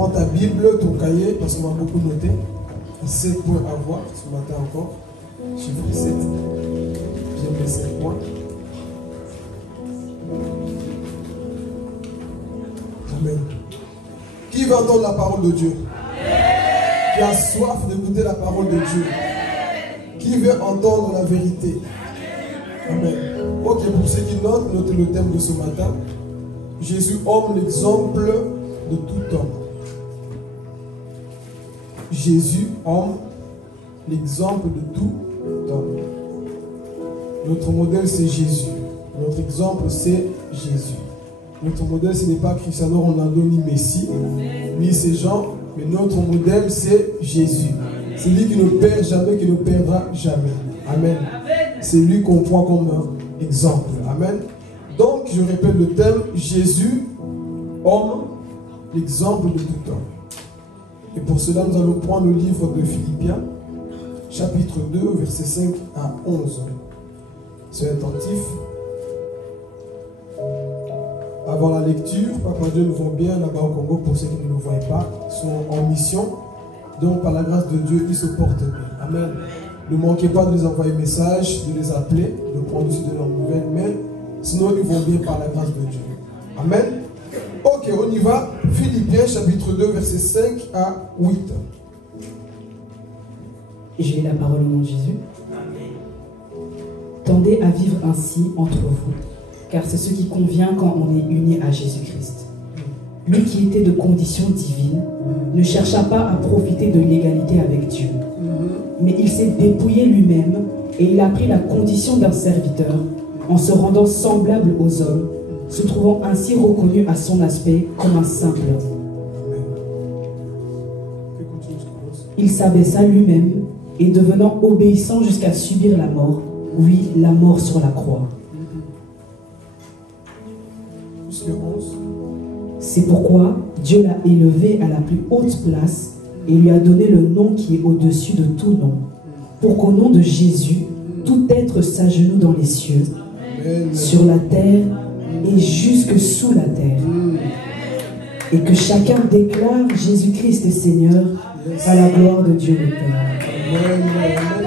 Prends ta Bible, ton cahier, parce qu'on va beaucoup noter. 7 points à voir ce matin encore. Chiffre 7. J'aime les 7 points. Amen. Qui va entendre la parole de Dieu? Qui a soif d'écouter la parole de Dieu? Qui veut entendre la vérité? Amen. Ok, pour ceux qui notent, notez le thème de ce matin. Jésus, homme, l'exemple de tout homme. Jésus, homme, l'exemple de tout homme. Notre modèle, c'est Jésus. Notre exemple, c'est Jésus. Notre modèle, ce n'est pas Cristiano Ronaldo ni Messi, ni ces gens, mais notre modèle, c'est Jésus. C'est lui qui ne perd jamais, qui ne perdra jamais. Amen. C'est lui qu'on prend comme exemple. Amen. Donc, je répète le thème, Jésus, homme, l'exemple de tout homme. Et pour cela, nous allons prendre le livre de Philippiens, chapitre 2, versets 5 à 11. Soyez attentifs. Avant la lecture, Papa Dieu nous voit bien là-bas au Congo, pour ceux qui ne le voient pas, ils sont en mission. Donc, par la grâce de Dieu, ils se portent bien. Amen. Ne manquez pas de les envoyer un message, de les appeler, de prendre aussi de leurs nouvelles, mais sinon, ils vont bien par la grâce de Dieu. Amen. Ok, on y va. Philippiens, chapitre 2, versets 5 à 8. Et je lis la parole au nom de Jésus. Tendez à vivre ainsi entre vous, car c'est ce qui convient quand on est uni à Jésus-Christ. Lui qui était de condition divine ne chercha pas à profiter de l'égalité avec Dieu, mais il s'est dépouillé lui-même et il a pris la condition d'un serviteur en se rendant semblable aux hommes, se trouvant ainsi reconnu à son aspect comme un simple homme. Il s'abaissa lui-même et devenant obéissant jusqu'à subir la mort, oui, la mort sur la croix. C'est pourquoi Dieu l'a élevé à la plus haute place et lui a donné le nom qui est au-dessus de tout nom, pour qu'au nom de Jésus, tout être s'agenouille dans les cieux, sur la terre et jusque sous la terre. Et que chacun déclare Jésus-Christ est Seigneur à la gloire de Dieu le Père. Amen.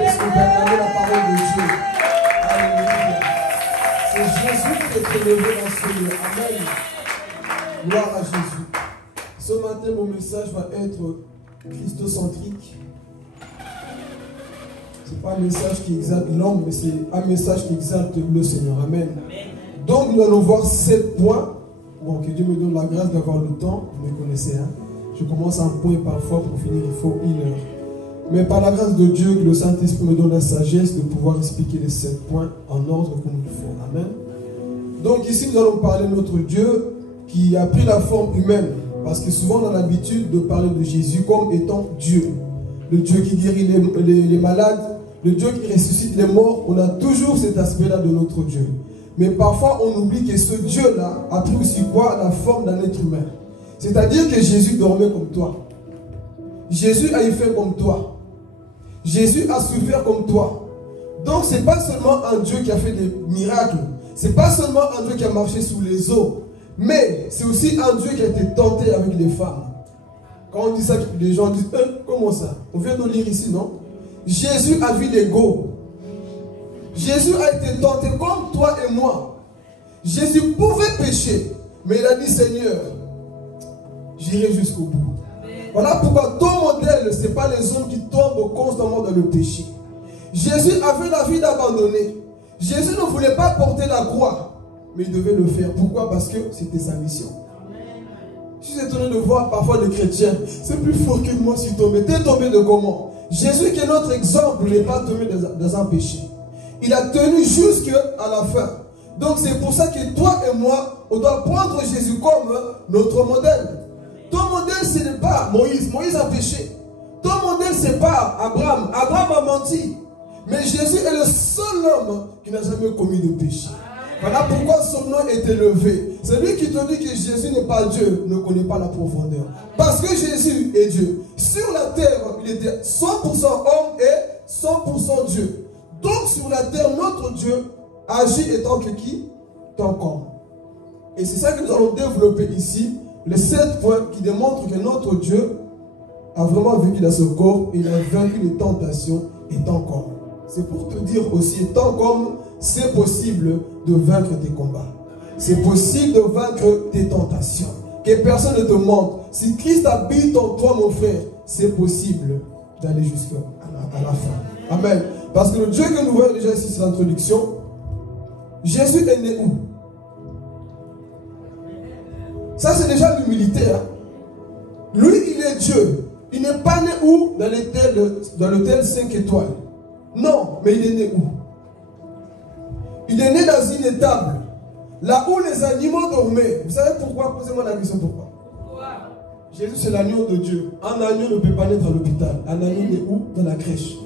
Est-ce qu'on peut acclamer la parole de Dieu? Alléluia. C'est Jésus qui est élevé dans ce lieu. Amen. Gloire à Jésus. Ce matin, mon message va être christocentrique. Ce n'est pas un message qui exalte l'homme, mais c'est un message qui exalte le Seigneur. Amen. Donc, nous allons voir 7 points. Bon, que Dieu me donne la grâce d'avoir le temps. Vous me connaissez, hein? Je commence un point parfois, pour finir, il faut 1 heure. Mais par la grâce de Dieu, que le Saint-Esprit me donne la sagesse de pouvoir expliquer les 7 points en ordre comme il faut. Amen. Donc, ici, nous allons parler de notre Dieu qui a pris la forme humaine. Parce que souvent, on a l'habitude de parler de Jésus comme étant Dieu. Le Dieu qui guérit les malades, le Dieu qui ressuscite les morts. On a toujours cet aspect-là de notre Dieu. Mais parfois, on oublie que ce Dieu-là a pris aussi quoi? La forme d'un être humain. C'est-à-dire que Jésus dormait comme toi. Jésus a eu fait comme toi. Jésus a souffert comme toi. Donc, ce n'est pas seulement un Dieu qui a fait des miracles. Ce n'est pas seulement un Dieu qui a marché sous les eaux. Mais c'est aussi un Dieu qui a été tenté avec les femmes. Quand on dit ça, les gens disent, comment ça? On vient de lire ici, non? Jésus a vu l'ego. Jésus a été tenté comme toi et moi. Jésus pouvait pécher, mais il a dit, Seigneur, j'irai jusqu'au bout. Voilà pourquoi ton modèle, ce n'est pas les hommes qui tombent constamment dans le péché. Jésus avait la vie d'abandonner. Jésus ne voulait pas porter la croix, mais il devait le faire. Pourquoi? Parce que c'était sa mission. Je suis étonné de voir parfois des chrétiens, c'est plus fort que moi, si tombé. T'es tombé de comment? Jésus qui est notre exemple n'est pas tombé dans un péché. Il a tenu jusqu'à la fin. Donc c'est pour ça que toi et moi, on doit prendre Jésus comme notre modèle. Ton modèle, ce n'est pas Moïse. Moïse a péché. Ton modèle, ce n'est pas Abraham. Abraham a menti. Mais Jésus est le seul homme qui n'a jamais commis de péché. Voilà pourquoi son nom est élevé. Celui qui te dit que Jésus n'est pas Dieu ne connaît pas la profondeur. Parce que Jésus est Dieu. Sur la terre, il était 100% homme et 100% Dieu. Donc sur la terre, notre Dieu agit étant que qui? Tant qu'homme. Et c'est ça que nous allons développer ici Les 7 points qui démontrent que notre Dieu a vraiment vécu dans ce corps et il a vaincu les tentations étant comme. C'est pour te dire aussi, étant comme, c'est possible de vaincre tes combats. C'est possible de vaincre tes tentations. Que personne ne te montre. Si Christ habite en toi, mon frère, c'est possible d'aller jusqu'à la fin. Amen. Parce que le Dieu que nous voyons déjà ici sur l'introduction, Jésus est né où? Ça, c'est déjà l'humilité. Hein? Lui, il est Dieu. Il n'est pas né où? Dans l'hôtel 5 étoiles. Non, mais il est né où? Il est né dans une étable. Là où les animaux dormaient. Vous savez pourquoi? Posez-moi la question pourquoi. Jésus, c'est l'agneau de Dieu. Un agneau ne peut pas naître à l'hôpital. Un agneau naît où? Dans la crèche.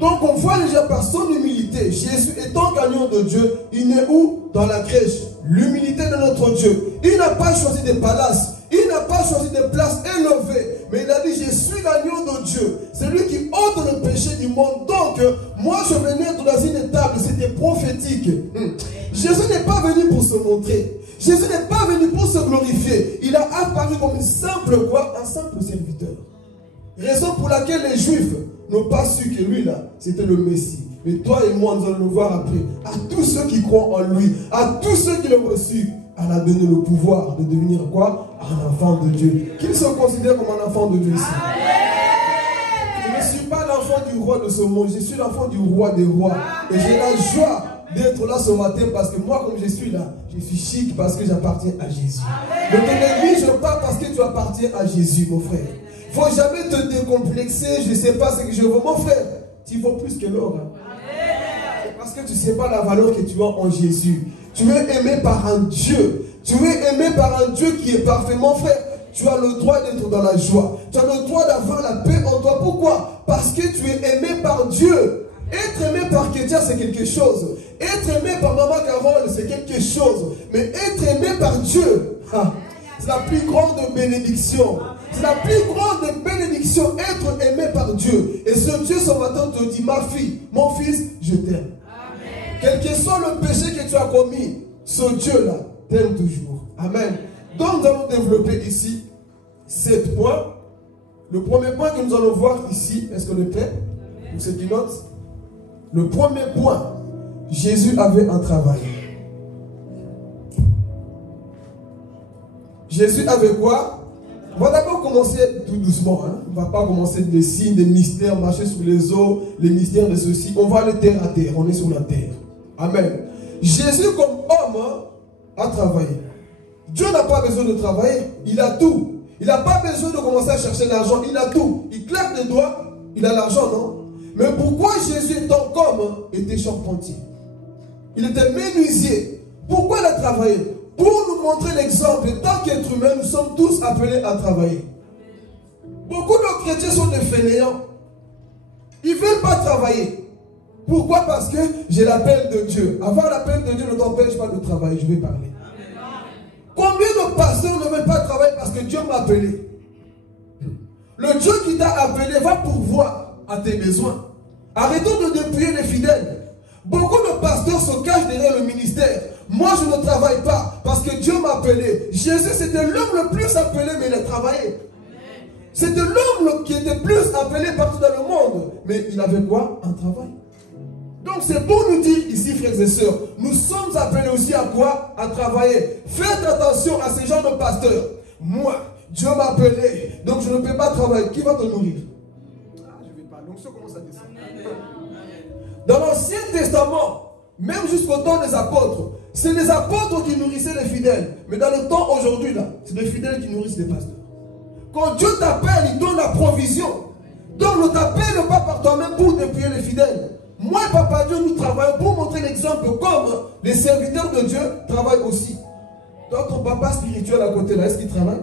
Donc on voit déjà par son humilité, Jésus étant qu'agneau de Dieu, il naît où? Dans la crèche. L'humilité de notre Dieu. Il n'a pas choisi des palaces. Il n'a pas choisi des places élevées. Mais il a dit, je suis l'agneau de Dieu. C'est lui qui ôte le péché du monde. Donc, moi je vais naître dans une étable. C'était prophétique. Jésus n'est pas venu pour se montrer. Jésus n'est pas venu pour se glorifier. Il a apparu comme une simple quoi? Un simple serviteur. Raison pour laquelle les Juifs n'ont pas su que lui là, c'était le Messie. Mais toi et moi, nous allons le voir après. À tous ceux qui croient en lui, à tous ceux qui l'ont reçu, elle a donné le pouvoir de devenir quoi? Un enfant de Dieu. Qu'il se considère comme un enfant de Dieu ici. Je ne suis pas l'enfant du roi de ce monde, je suis l'enfant du roi des rois. Et j'ai la joie d'être là ce matin parce que moi, comme je suis là, je suis chic parce que j'appartiens à Jésus. Ne te néglige pas parce que tu appartiens à Jésus, mon frère. Il ne faut jamais te décomplexer, je ne sais pas ce que je veux. Mon frère, tu vaux plus que l'or. Hein. C'est parce que tu ne sais pas la valeur que tu as en Jésus. Tu es aimé par un Dieu. Tu es aimé par un Dieu qui est parfait. Mon frère, tu as le droit d'être dans la joie. Tu as le droit d'avoir la paix en toi. Pourquoi? Parce que tu es aimé par Dieu. Être aimé par quelqu'un, c'est quelque chose. Être aimé par Maman Carole, c'est quelque chose. Mais être aimé par Dieu, c'est la plus grande bénédiction. C'est la plus grande bénédiction, être aimé par Dieu. Et ce Dieu ce matin te dit, ma fille, mon fils, je t'aime. Quel que soit le péché que tu as commis, ce Dieu-là t'aime toujours. Amen. Donc nous allons développer ici 7 points. Le premier point que nous allons voir ici, est-ce qu'on est prêt? Pour ceux qui notent. Le premier point, Jésus avait un travail. Jésus avait quoi? On va d'abord commencer tout doucement. Hein? On ne va pas commencer des signes, des mystères, marcher sur les eaux, les mystères de ceci. On va aller terre à terre. On est sur la terre. Amen. Jésus comme homme a travaillé. Dieu n'a pas besoin de travailler. Il a tout. Il n'a pas besoin de commencer à chercher l'argent. Il a tout. Il claque les doigts. Il a l'argent, non? Mais pourquoi Jésus étant comme était charpentier? Il était menuisier. Pourquoi il a travaillé? Pour nous montrer l'exemple, tant qu'être humain, nous sommes tous appelés à travailler. Beaucoup de chrétiens sont des fainéants. Ils ne veulent pas travailler. Pourquoi? Parce que j'ai l'appel de Dieu. Avoir l'appel de Dieu ne t'empêche pas de travailler. Je vais parler. Combien de pasteurs ne veulent pas travailler parce que Dieu m'a appelé? Le Dieu qui t'a appelé va pourvoir à tes besoins. Arrêtons de dépouiller les fidèles. Beaucoup de pasteurs se cachent derrière le ministère. Moi, je ne travaille pas parce que Dieu m'a appelé. Jésus, c'était l'homme le plus appelé, mais il a travaillé. C'était l'homme qui était plus appelé partout dans le monde. Mais il avait quoi? Un travail. Donc, c'est pour nous dire ici, frères et sœurs, nous sommes appelés aussi à quoi? À travailler. Faites attention à ces gens de pasteurs. Moi, Dieu m'a appelé, donc je ne peux pas travailler. Qui va te nourrir? Je ne vais pas. Donc, ça commence à descendre. Dans l'Ancien Testament, même jusqu'au temps des apôtres, c'est les apôtres qui nourrissaient les fidèles. Mais dans le temps aujourd'hui, là, c'est les fidèles qui nourrissent les pasteurs. Quand Dieu t'appelle, il donne la provision. Donc ne t'appelle pas par toi-même pour dépouiller les fidèles. Moi et Papa Dieu, nous travaillons pour montrer l'exemple comme les serviteurs de Dieu travaillent aussi. Donc ton papa spirituel à côté là, est-ce qu'il travaille?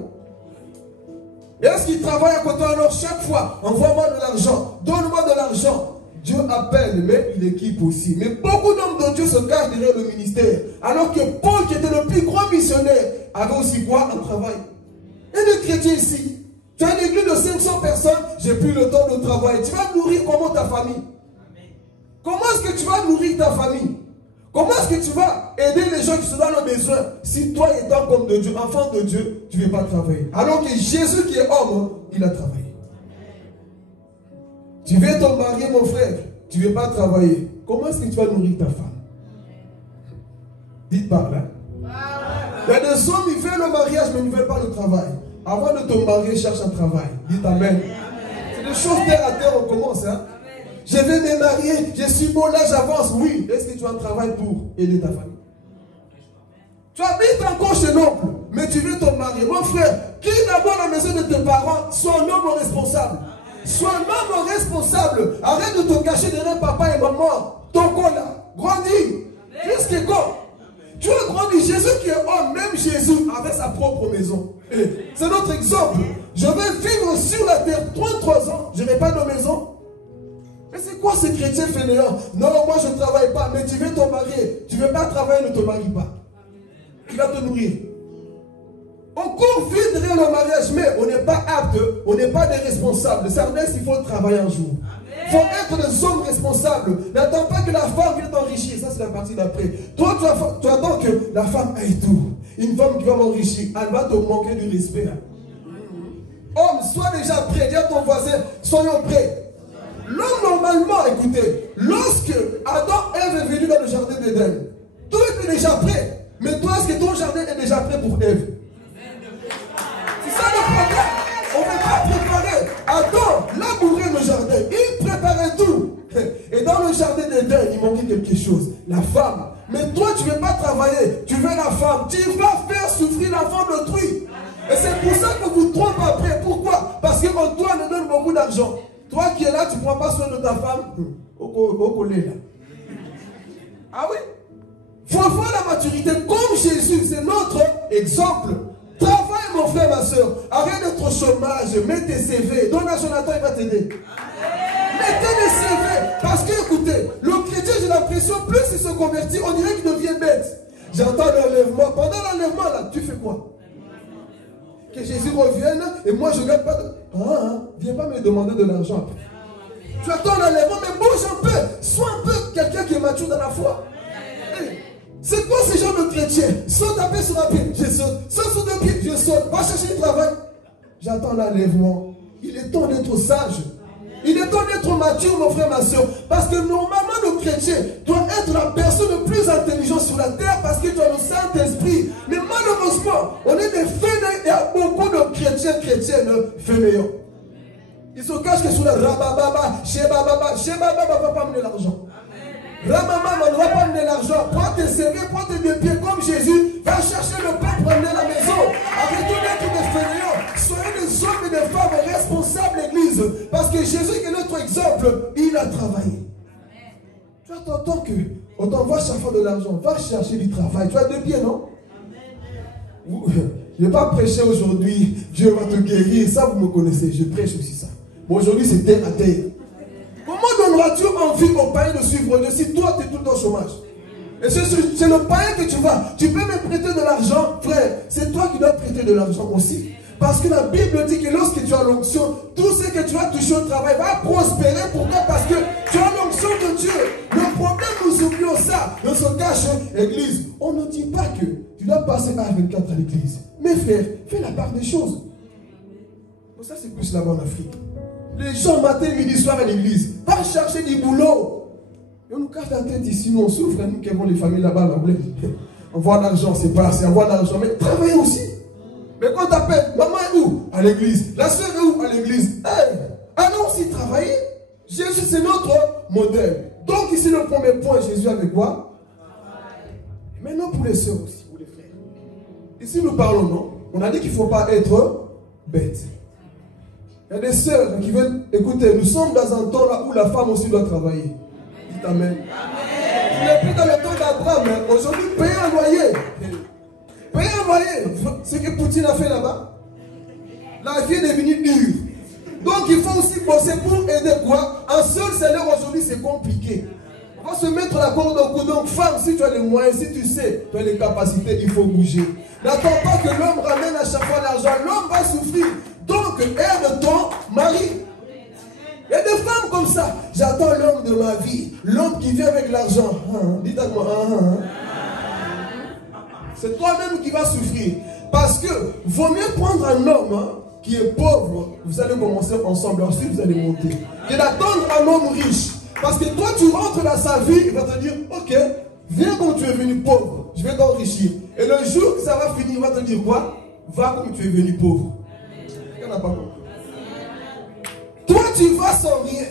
Est-ce qu'il travaille à côté? Alors chaque fois, envoie-moi de l'argent, donne-moi de l'argent. Dieu appelle, mais il équipe aussi. Mais beaucoup d'hommes de Dieu se cachent derrière le ministère. Alors que Paul, qui était le plus grand missionnaire, avait aussi quoi? Un travail. Et les chrétiens ici, tu as une église de 500 personnes, j'ai plus le temps de travailler. Tu vas nourrir comment ta famille? Comment est-ce que tu vas nourrir ta famille? Comment est-ce que tu vas aider les gens qui sont dans le besoin si toi, étant comme de Dieu, enfant de Dieu, tu ne veux pas travailler? Alors que Jésus qui est homme, il a travaillé. Tu veux te marier, mon frère, tu ne veux pas travailler. Comment est-ce que tu vas nourrir ta femme? Dites par là. Il y a des hommes, ils veulent le mariage, mais ils ne veulent pas le travail. Avant de te marier, cherche un travail. Dites amen. C'est des choses terre à terre, on commence. Hein? Je vais me marier, je suis beau, là j'avance. Oui, est-ce que tu as un travail pour aider ta famille? Tu habites encore chez l'oncle, mais tu veux te marier. Mon frère, qui d'abord la maison de tes parents, sois un homme responsable. Sois un homme responsable. Arrête de te cacher derrière papa et maman. Ton corps là, grandis. Jusqu'à quand? Tu as grandi. Jésus qui est homme, même Jésus avait sa propre maison. C'est notre exemple. Je vais vivre sur la terre 33 ans. Je n'ai pas de maison. Mais c'est quoi ces chrétiens fainéants? Non, moi je ne travaille pas, mais tu veux te marier. Tu ne veux pas travailler, ne te marie pas. Il va te nourrir. On court vite derrière le mariage, mais on n'est pas apte, on n'est pas des responsables. Ça veut dire qu'il faut travailler un jour. Il faut être des hommes responsables. N'attends pas que la femme vienne t'enrichir. Ça, c'est la partie d'après. Toi, tu attends que la femme ait tout. Une femme qui va m'enrichir, elle va te manquer du respect. Homme, sois déjà prêt. Dis à ton voisin, soyons prêts. L'homme, normalement, écoutez, lorsque Adam et Ève est venu dans le jardin d'Éden, tout était déjà prêt. Mais toi, est-ce que ton jardin est déjà prêt pour Ève? C'est ça le problème. On ne veut pas préparer. Adam labourait le jardin. Il préparait tout. Et dans le jardin d'Éden, il manquait quelque chose. La femme. Mais toi, tu ne veux pas travailler. Tu veux la femme. Tu vas faire souffrir l'enfant d'autrui. Et c'est pour ça que vous trompez après. Pourquoi? Parce que toi, on donne beaucoup d'argent. Toi qui es là, tu ne prends pas soin de ta femme. Au collet là. Ah oui? Il faut avoir la maturité comme Jésus. C'est notre exemple. Travaille, mon frère, ma soeur. Arrête d'être au chômage. Mets tes CV. Donne à Jonathan, il va t'aider. Mettez des CV. Parce que, écoutez, le chrétien, j'ai l'impression, plus il se convertit, on dirait qu'il devient bête. J'entends l'enlèvement. Pendant l'enlèvement, là, tu fais quoi? Que Jésus revienne et moi, je ne gagne pas de... viens pas me demander de l'argent. Tu attends l'enlèvement, mais bouge un peu. Sois un peu quelqu'un qui est mature dans la foi. Hey. C'est quoi ces gens de chrétiens? Saute un peu sur un pied, je saute. Saute sur deux pieds, je saute. Va chercher du travail. J'attends l'enlèvement. Il est temps d'être sage. Il est temps d'être mature, mon frère, ma soeur. Parce que normalement, le chrétien doit être la personne la plus intelligente sur la terre parce que tu as le Saint-Esprit. Mais malheureusement, on est des fainéants. Il y a beaucoup de chrétiennes fainéants. Ils se cachent que sur la rabababa, shebababa ne va pas amener l'argent. Ramama ne va pas amener l'argent. Prends tes CV, prends tes deux pieds comme Jésus. Va chercher le pain pour amener à la maison. Arrêtez d'être des fainéants. Soyez des hommes et des femmes responsables de l'église. Parce que Jésus qui est notre exemple, il a travaillé. Tu as t'entends que on t'envoie chaque fois de l'argent. Va chercher du travail. Tu as deux pieds, non? Je ne vais pas prêcher aujourd'hui. Dieu va te guérir. Ça, vous me connaissez. Je prêche aussi ça. Bon, aujourd'hui, c'est terre à terre. Comment donneras-tu envie au païen de suivre Dieu si toi, tu es tout le temps au chômage? Et c'est le païen que tu vas. Tu peux me prêter de l'argent, frère. C'est toi qui dois prêter de l'argent aussi. Parce que la Bible dit que lorsque tu as l'onction, tout ce que tu vas toucher au travail va prospérer. Pourquoi? Parce que tu as l'onction de Dieu. Le problème, nous oublions ça. On se cache, église. On ne dit pas que tu dois passer H24 à l'église. Mais frère, fais la part des choses. Bon, ça, c'est plus là-bas en Afrique. Les gens matin, midi, soir à l'église. Pas chercher du boulot. Et on nous cache la tête ici, nous on souffre, nous qui avons les familles là-bas, on voit l'argent, c'est pas assez, on voit l'argent, mais travaillez aussi. Mais quand t'appelles, maman est où? À l'église. La soeur est où? À l'église. Hey, allons aussi travailler. Jésus, c'est notre modèle. Donc ici, le premier point, Jésus avec quoi? Maintenant pour les soeurs aussi, pour les frères. Ici, nous parlons, non? On a dit qu'il ne faut pas être bête. Il y a des sœurs qui veulent, écoutez, nous sommes dans un temps là où la femme aussi doit travailler. Dites amen. Tu n'es plus dans le temps d'Abraham. Aujourd'hui, payer un loyer. Payer un loyer. Ce que Poutine a fait là-bas. La vie est devenue dure. Donc il faut aussi bosser pour aider quoi? Un seul salaire aujourd'hui, c'est compliqué. On va se mettre la corde au cou. Donc femme, si tu as les moyens, si tu sais, tu as les capacités, il faut bouger. N'attends pas que l'homme ramène à chaque fois l'argent. L'homme va souffrir. Donc, aide ton mari. Il y a des femmes comme ça. J'attends l'homme de ma vie. L'homme qui vient avec l'argent. Dites à moi. C'est toi-même qui vas souffrir. Parce que vaut mieux prendre un homme qui est pauvre. Vous allez commencer ensemble. Ensuite, vous allez monter. Que d'attendre un homme riche. Parce que toi, tu rentres dans sa vie. Il va te dire, ok, viens comme tu es venu pauvre. Je vais t'enrichir. Et le jour que ça va finir, il va te dire quoi? Va comme tu es venu pauvre. Il n'y en a pas compris. Toi, tu vas sans rien.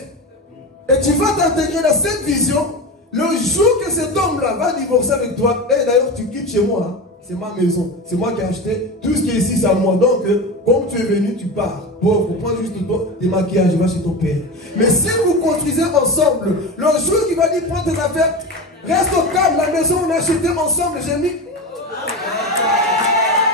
Et tu vas t'intégrer dans cette vision. Le jour que cet homme-là va divorcer avec toi, et d'ailleurs, tu quittes chez moi. Hein, c'est ma maison. C'est moi qui ai acheté. Tout ce qui est ici, c'est à moi. Donc, comme tu es venu, tu pars. Pauvre, prends juste tes maquillages et va chez ton père. Mais si vous construisez ensemble, le jour qu'il va dire, prends tes affaires, reste au calme. La maison, on a acheté ensemble. J'ai mis...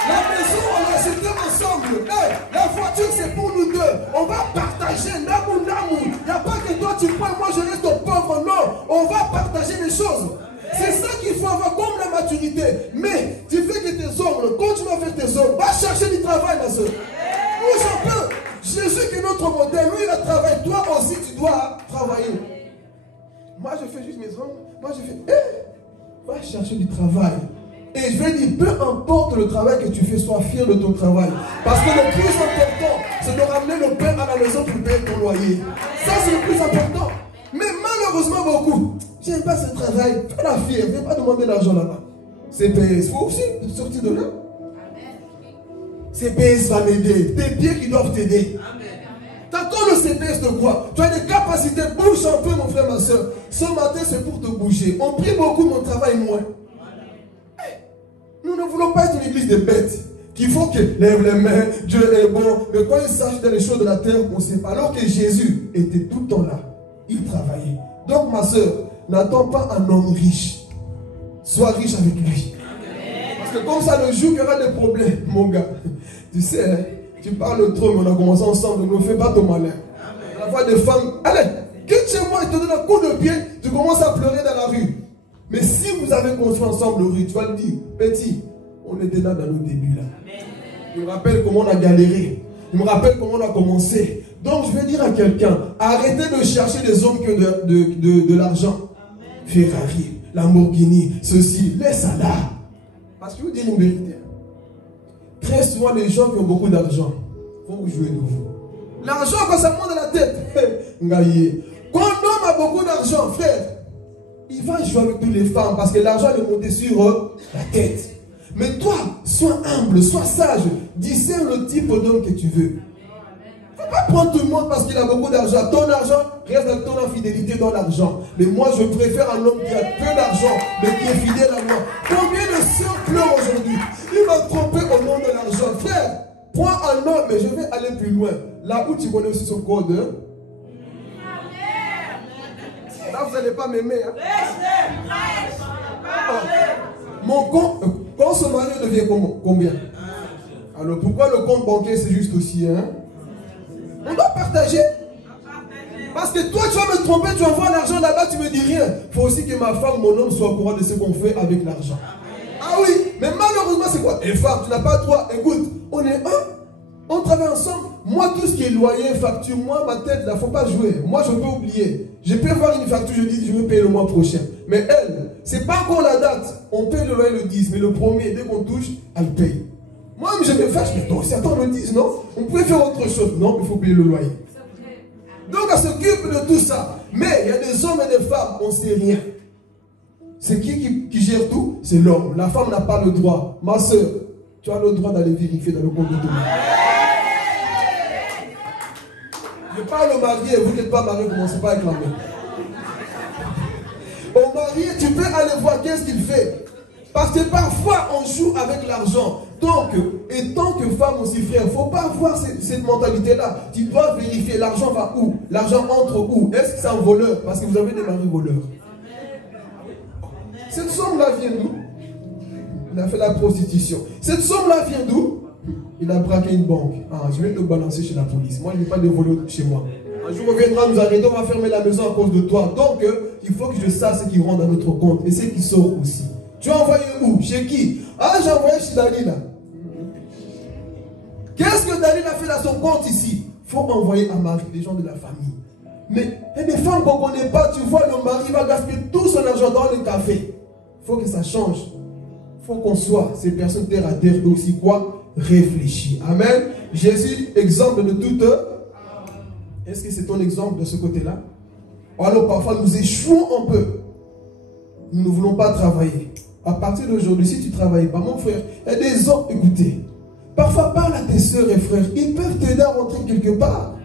La maison, on l'a acheté ensemble. Hey, la voiture, c'est pour nous deux. On va partager. Namou, namou. Il n'y a pas que toi, tu prends, moi, je reste pauvre. Non, on va partager les choses. C'est ça qu'il faut avoir comme la maturité. Mais tu fais que tes ongles, quand tu vas faire tes ongles, va chercher du travail, ma soeur. Bouge un peu. Jésus qui est notre modèle. Lui, il a travaillé. Toi aussi, tu dois travailler. Moi, je fais juste mes ongles. Moi, je fais... va chercher du travail. Et je vais dire, peu importe le travail que tu fais, sois fier de ton travail. Parce que le plus important, c'est de ramener le pain à la maison pour payer ton loyer. Ça, c'est le plus important. Mais malheureusement, beaucoup, j'aime pas ce travail. Fais la fière, ne viens pas demander l'argent là-bas. CPS, il faut aussi sortir de là. CPS va m'aider. Tes pieds qui doivent t'aider. T'attends le CPS de quoi? Tu as des capacités, bouge un peu, mon frère, ma soeur. Ce matin, c'est pour te bouger. On prie beaucoup, mon travail moins. Nous ne voulons pas être une église de bêtes. Qu'il faut que lève les mains, Dieu est bon. Mais quand il s'agit des choses de la terre, on ne sait pas. Alors que Jésus était tout le temps là. Il travaillait. Donc ma soeur, n'attends pas un homme riche. Sois riche avec lui. Parce que comme ça, le jour qu'il y aura des problèmes, mon gars, tu sais, hein, tu parles trop, mais on a commencé ensemble, ne fais pas ton malin. À la fois des femmes, allez, quitte chez moi et te donne un coup de pied, tu commences à pleurer dans la rue. Mais si vous avez construit ensemble le riz, tu vas le dire, petit, on était là dans nos débuts là. Je me rappelle comment on a galéré. Je me rappelle comment on a commencé. Donc je vais dire à quelqu'un, arrêtez de chercher des hommes qui ont de l'argent. Ferrari, Lamborghini, ceci, laisse ça là. Parce que je vous dis une vérité. Très souvent les gens qui ont beaucoup d'argent vont vous jouer de vous. L'argent quand ça monte dans la tête. Quand un homme a beaucoup d'argent, frère, il va jouer avec toutes les femmes parce que l'argent est monté sur la tête. Mais toi, sois humble, sois sage. Discerne le type d'homme que tu veux. Il ne faut pas prendre tout le monde parce qu'il a beaucoup d'argent. Ton argent reste dans ton infidélité dans l'argent. Mais moi, je préfère un homme qui a peu d'argent, mais qui est fidèle à moi. Combien de sœurs pleurent aujourd'hui? Il m'a trompé au nom de l'argent. Frère, prends un homme, mais je vais aller plus loin. Là où tu connais aussi son code. Là, vous n'allez pas m'aimer. Mon compte, quand ce mari devient combien? Alors pourquoi le compte bancaire c'est juste aussi, hein? On doit partager. Parce que toi tu vas me tromper, tu envoies l'argent là-bas, tu me dis rien. Il faut aussi que ma femme, mon homme soit au courant de ce qu'on fait avec l'argent. Ah oui, mais malheureusement c'est quoi? Et femme, tu n'as pas le droit. Écoute, on est un, on travaille ensemble. Moi tout ce qui est loyer, facture, moi ma tête là, faut pas jouer. Moi je peux oublier. Je peux voir une facture, je dis je vais payer le mois prochain. Mais elle, c'est pas encore la date. On paye le loyer le 10, mais le premier, dès qu'on touche, elle paye. Moi je me fâche, mais toi aussi attends le 10, non? On peut faire autre chose. Non, il faut payer le loyer. Donc elle s'occupe de tout ça. Mais il y a des hommes et des femmes, on ne sait rien. C'est qui gère tout? C'est l'homme. La femme n'a pas le droit. Ma soeur, tu as le droit d'aller vérifier dans le compte de tout le monde. Je parle au marié, vous n'êtes pas marié, commencez pas à réclamer. Au marié, tu peux aller voir qu'est-ce qu'il fait. Parce que parfois, on joue avec l'argent. Donc, et tant que femme aussi, frère, il ne faut pas avoir cette mentalité-là. Tu dois vérifier, l'argent va où? L'argent entre où? Est-ce que c'est un voleur? Parce que vous avez des maris voleurs. Cette somme-là vient d'où? Il a fait la prostitution. Cette somme-là vient d'où? Il a braqué une banque. Ah, je vais te balancer chez la police. Moi, je n'ai pas de voleur chez moi. Un jour, on viendra nous arrêter, on va fermer la maison à cause de toi. Donc, il faut que je sache ce qui rentre dans notre compte et ce qui sort aussi. Tu as envoyé où? Chez qui? Ah, j'ai envoyé chez Dalila. Qu'est-ce que Dalila a fait dans son compte ici? Il faut envoyer à Marie, les gens de la famille. Mais il y a des femmes qu'on ne connaît pas, tu vois, le mari va gaspiller tout son argent dans le café. Il faut que ça change. Il faut qu'on soit ces personnes terre à terre et aussi quoi? Réfléchir. Amen. Jésus, exemple de toute. Est-ce que c'est ton exemple de ce côté-là? Alors parfois nous échouons un peu. Nous ne voulons pas travailler. À partir d'aujourd'hui, si tu ne travailles pas, mon frère, il y a des hommes, écoutez, parfois parle à tes soeurs et frères, ils peuvent t'aider à rentrer quelque part.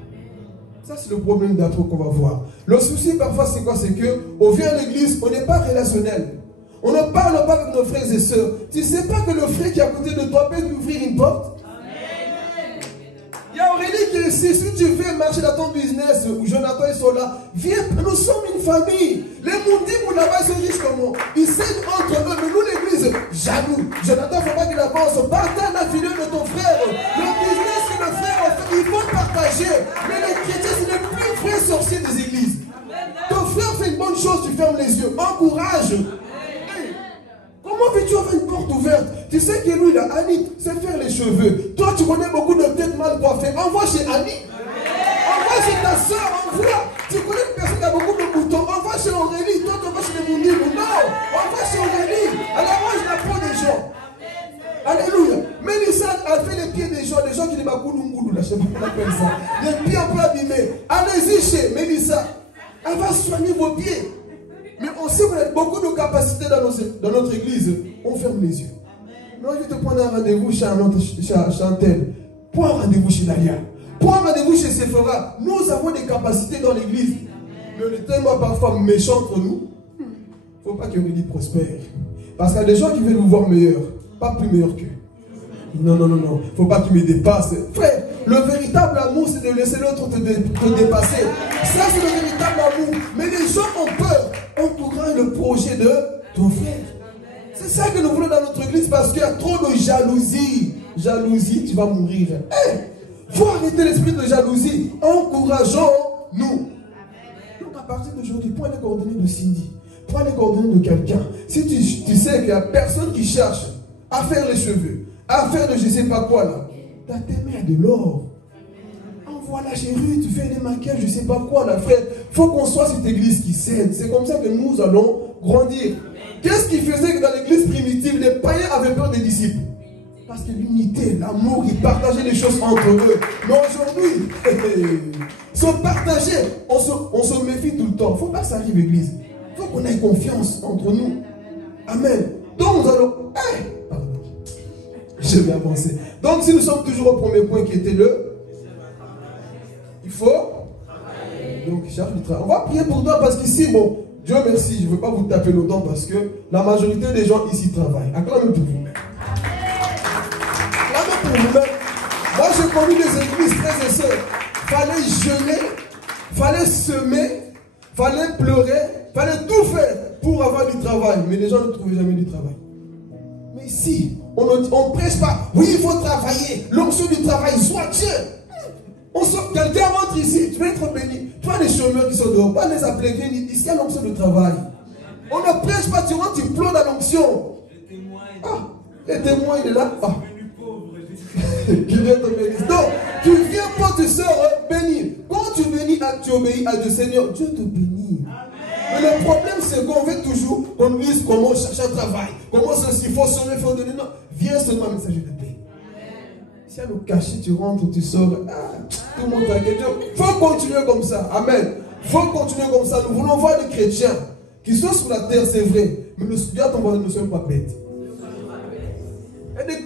Ça, c'est le problème d'après qu'on va voir. Le souci, parfois, c'est quoi? C'est qu'on vient à l'église, on n'est pas relationnel. On ne parle pas avec nos frères et sœurs. Tu ne sais pas que le frère qui est à côté de toi peut t'ouvrir une porte? Il y a Aurélie qui est ici. Si tu veux marcher dans ton business, ou Jonathan ils sont là, viens, nous sommes une famille. Les Moundim là-bas sont riches comme nous. Ils s'aident entre eux, mais nous l'église, jaloux. Jonathan, il ne faut pas qu'il avance. Partage la filiale de ton frère. Le business que le frère a fait, il faut partager. Mais les chrétiens, c'est le plus vrai sorcier des églises. Ton frère fait une bonne chose, tu fermes les yeux. Encourage. Comment veux-tu avoir une porte ouverte? Tu sais que lui, là, Annie, c'est faire les cheveux. Toi, tu connais beaucoup de têtes mal coiffées. Envoie chez Annie. Envoie chez ta soeur, envoie. Tu connais une personne qui a beaucoup de boutons. Envoie chez Aurélie. Toi, tu vas chez les Moundim. Non, envoie chez Aurélie. Elle arrange la peau des gens. Alléluia. Mélissa a fait les pieds des gens qui n'ont pas Koulungoulou, là, je sais pas comment on appelle ça. Les pieds un peu abîmés. Allez-y chez Mélissa. Elle va soigner vos pieds. Mais on sait qu'on a beaucoup de capacités dans notre église. On ferme les yeux. Non, je vais te prendre un rendez-vous chez Chantel. Prends un rendez-vous chez Dalia. Prends un rendez-vous chez Sephora. Nous avons des capacités dans l'église. Mais on est tellement parfois méchants entre nous. Il ne faut pas qu'Aurélie prospère. Parce qu'il y a des gens qui veulent nous voir meilleurs. Pas plus meilleurs qu'eux. Non. Il ne faut pas qu'ils me dépassent. Frère, le véritable amour, c'est de laisser l'autre te dépasser. Ça, c'est le véritable amour. Mais les gens ont peur. Encourage le projet de ton frère. C'est ça que nous voulons dans notre église parce qu'il y a trop de jalousie. Jalousie, tu vas mourir. Il faut arrêter l'esprit de jalousie. Encourageons-nous. Donc à partir d'aujourd'hui, prends les coordonnées de Cindy. Prends les coordonnées de quelqu'un. Si tu sais qu'il n'y a personne qui cherche à faire les cheveux, à faire de je ne sais pas quoi là, t'as tes mains de l'or. Envoie la chérie, tu fais des maquillages, je ne sais pas quoi là, frère. Il faut qu'on soit cette église qui s'aide. C'est comme ça que nous allons grandir. Qu'est-ce qui faisait que dans l'église primitive, les païens avaient peur des disciples? Parce que l'unité, l'amour, ils partageaient les choses entre eux. Mais aujourd'hui, ils sont partagés. On se méfie tout le temps. Il ne faut pas que ça arrive, l'église. Il faut qu'on ait confiance entre nous. Amen. Donc nous allons... Pardon. Je vais avancer. Donc si nous sommes toujours au premier point qui était il faut... Donc cherche du travail. On va prier pour toi parce qu'ici, bon, Dieu merci, je ne veux pas vous taper le temps parce que la majorité des gens ici travaillent. Acclamez pour vous-même. Acclamez pour vous-même. Moi j'ai connu des églises, frères et sœurs. Fallait jeûner, fallait semer, fallait pleurer, fallait tout faire pour avoir du travail. Mais les gens ne trouvaient jamais du travail. Mais ici, on ne prêche pas. Oui, il faut travailler. L'onction du travail, soit Dieu. Quelqu'un rentre ici, tu vas être béni. Toi, les chômeurs qui sont dehors, pas les appeler, viens ici, il y a l'onction de travail. On ne prêche pas, tu rentres, tu pleures dans l'onction. Les témoins, il est là. Qu'il Dieu te bénisse. Donc, tu viens pour te sors béni. Quand tu bénis, tu obéis à Dieu, Seigneur, Dieu te bénit. Mais le problème, c'est qu'on veut toujours qu'on nous dise comment chercher un travail, comment ceci, il faut semer, il faut donner. Non, viens seulement messager de paix. Si à le cacher, tu rentres, tu sors, tout le monde t'inquiète. Il faut continuer comme ça. Amen. Il faut continuer comme ça. Nous voulons voir des chrétiens qui sont sur la terre, c'est vrai. Mais le Dieu t'envoie, nous ne sommes pas bêtes.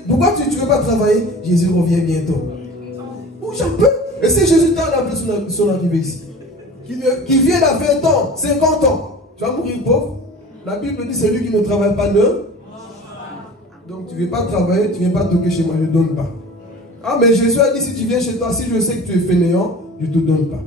Pourquoi tu ne veux pas travailler? Jésus revient bientôt. Oh, j'en peux. Et si Jésus t'a appelé son arrivée ici, qui vient à 20 ans, 50 ans, tu vas mourir pauvre. La Bible dit celui qui ne travaille pas ne. Donc tu ne veux pas travailler, tu ne viens pas toquer chez moi, je ne donne pas. Mais Jésus a dit si tu viens chez toi, si je sais que tu es fainéant, je ne te donne pas.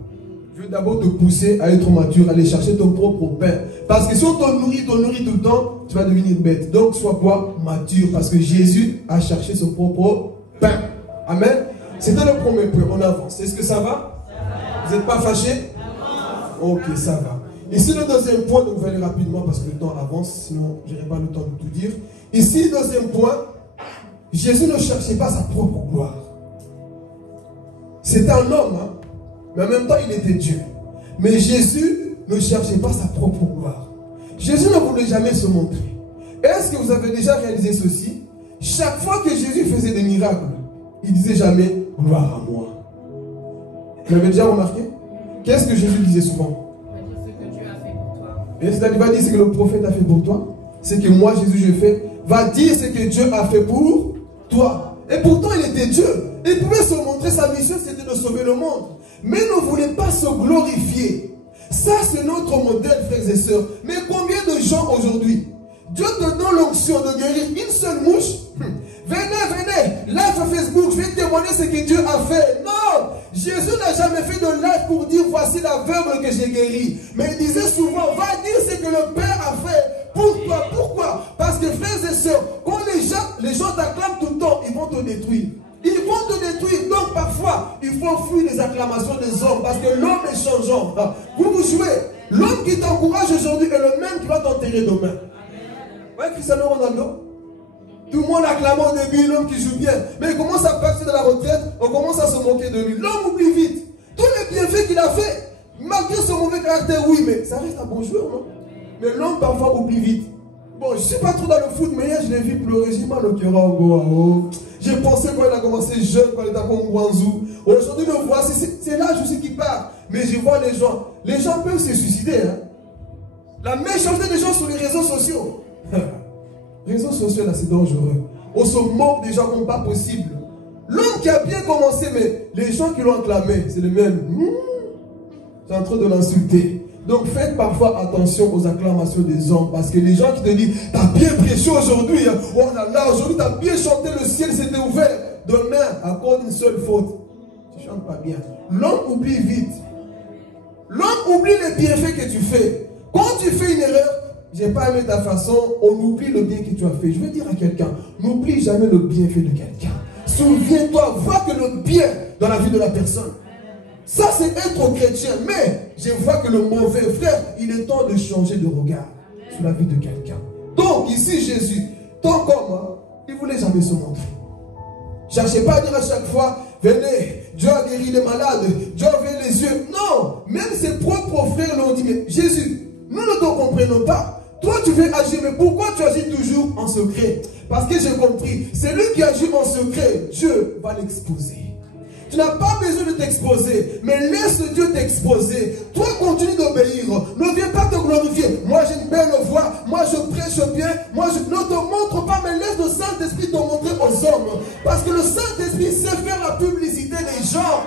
Je veux d'abord te pousser à être mature, à aller chercher ton propre pain. Parce que si on te nourrit tout le temps, tu vas devenir bête. Donc sois quoi? Mature. Parce que Jésus a cherché son propre pain. Amen. C'était le premier point. On avance. Est-ce que ça va? Vous n'êtes pas fâchés? Ok, ça va. Ici le deuxième point, donc vous allez rapidement parce que le temps avance, sinon je n'aurai pas le temps de tout dire. Ici, le deuxième point, Jésus ne cherchait pas sa propre gloire. C'était un homme, mais en même temps il était Dieu. Mais Jésus ne cherchait pas sa propre gloire. Jésus ne voulait jamais se montrer. Est-ce que vous avez déjà réalisé ceci? Chaque fois que Jésus faisait des miracles, il disait jamais gloire à moi. Vous l'avez déjà remarqué? Qu'est-ce que Jésus disait souvent? Ce que Dieu a fait pour toi. Et c'est-à-dire, va dire ce que le prophète a fait pour toi. Ce que moi, Jésus, j'ai fait. Va dire ce que Dieu a fait pour toi. Et pourtant, il était Dieu. Il pouvait se montrer, sa mission, c'était de sauver le monde. Mais il ne voulait pas se glorifier. Ça, c'est notre modèle, frères et sœurs. Mais combien de gens aujourd'hui, Dieu te donne l'onction de guérir une seule mouche. Venez, live Facebook, je vais témoigner ce que Dieu a fait. Non, Jésus n'a jamais fait de live pour dire voici l'aveugle que j'ai guéri. Mais il disait souvent, va dire ce que le Père a fait pour toi. Pourquoi? Parce que frères et sœurs, quand les gens t'acclament tout le temps, ils vont te détruire. Ils vont te détruire. Donc parfois, il faut fuir les acclamations des hommes. Parce que l'homme est changeant. Vous jouez. L'homme qui t'encourage aujourd'hui est le même qui va t'enterrer demain. Ouais, Cristiano Ronaldo. Tout le monde acclame au début l'homme qui joue bien. Mais il commence à passer de la retraite, on commence à se moquer de lui. L'homme oublie vite. Tous les bienfaits qu'il a fait, malgré son mauvais caractère, oui, mais ça reste un bon joueur, non? Mais l'homme parfois oublie vite. Bon, je ne suis pas trop dans le foot, mais hier je l'ai vu pleurer. J'ai mal au cœur au Goao. J'ai pensé quand il a commencé jeune, quand il était à Kongwanzou. Aujourd'hui, le voici, c'est l'âge aussi qui part. Mais je vois les gens. Les gens peuvent se suicider. Hein? La méchanceté des gens sur les réseaux sociaux. Réseaux sociaux, là, c'est dangereux. On se moque des gens comme pas possible. L'homme qui a bien commencé, mais les gens qui l'ont acclamé, c'est le même. C'est en train de l'insulter. Donc faites parfois attention aux acclamations des hommes. Parce que les gens qui te disent, t'as bien prêché aujourd'hui. Hein? Oh là là, aujourd'hui t'as bien chanté, le ciel s'était ouvert. Demain, à cause d'une seule faute, tu chantes pas bien. L'homme oublie vite. L'homme oublie les bienfaits que tu fais. Quand tu fais une erreur, j'ai pas aimé ta façon, on oublie le bien que tu as fait. Je veux dire à quelqu'un, n'oublie jamais le bienfait de quelqu'un. Souviens-toi, vois que le bien dans la vie de la personne. Ça, c'est être chrétien. Mais je vois que le mauvais frère, il est temps de changer de regard sur la vie de quelqu'un. Donc, ici, Jésus, tant comme, il ne voulait jamais se montrer. Cherchez pas à dire à chaque fois, venez, Dieu a guéri les malades, Dieu a ouvert les yeux. Non, même ses propres frères l'ont dit, mais Jésus, nous ne te comprenons pas. Toi, tu veux agir, mais pourquoi tu agis toujours en secret? Parce que j'ai compris, c'est lui qui agit en secret, Dieu va l'exposer. Tu n'as pas besoin de t'exposer, mais laisse Dieu t'exposer. Toi, continue d'obéir. Ne viens pas te glorifier. Moi, j'ai une belle voix. Moi, je prêche bien. Moi, je ne te montre pas, mais laisse le Saint-Esprit te montrer aux hommes. Parce que le Saint-Esprit sait faire la publicité des gens.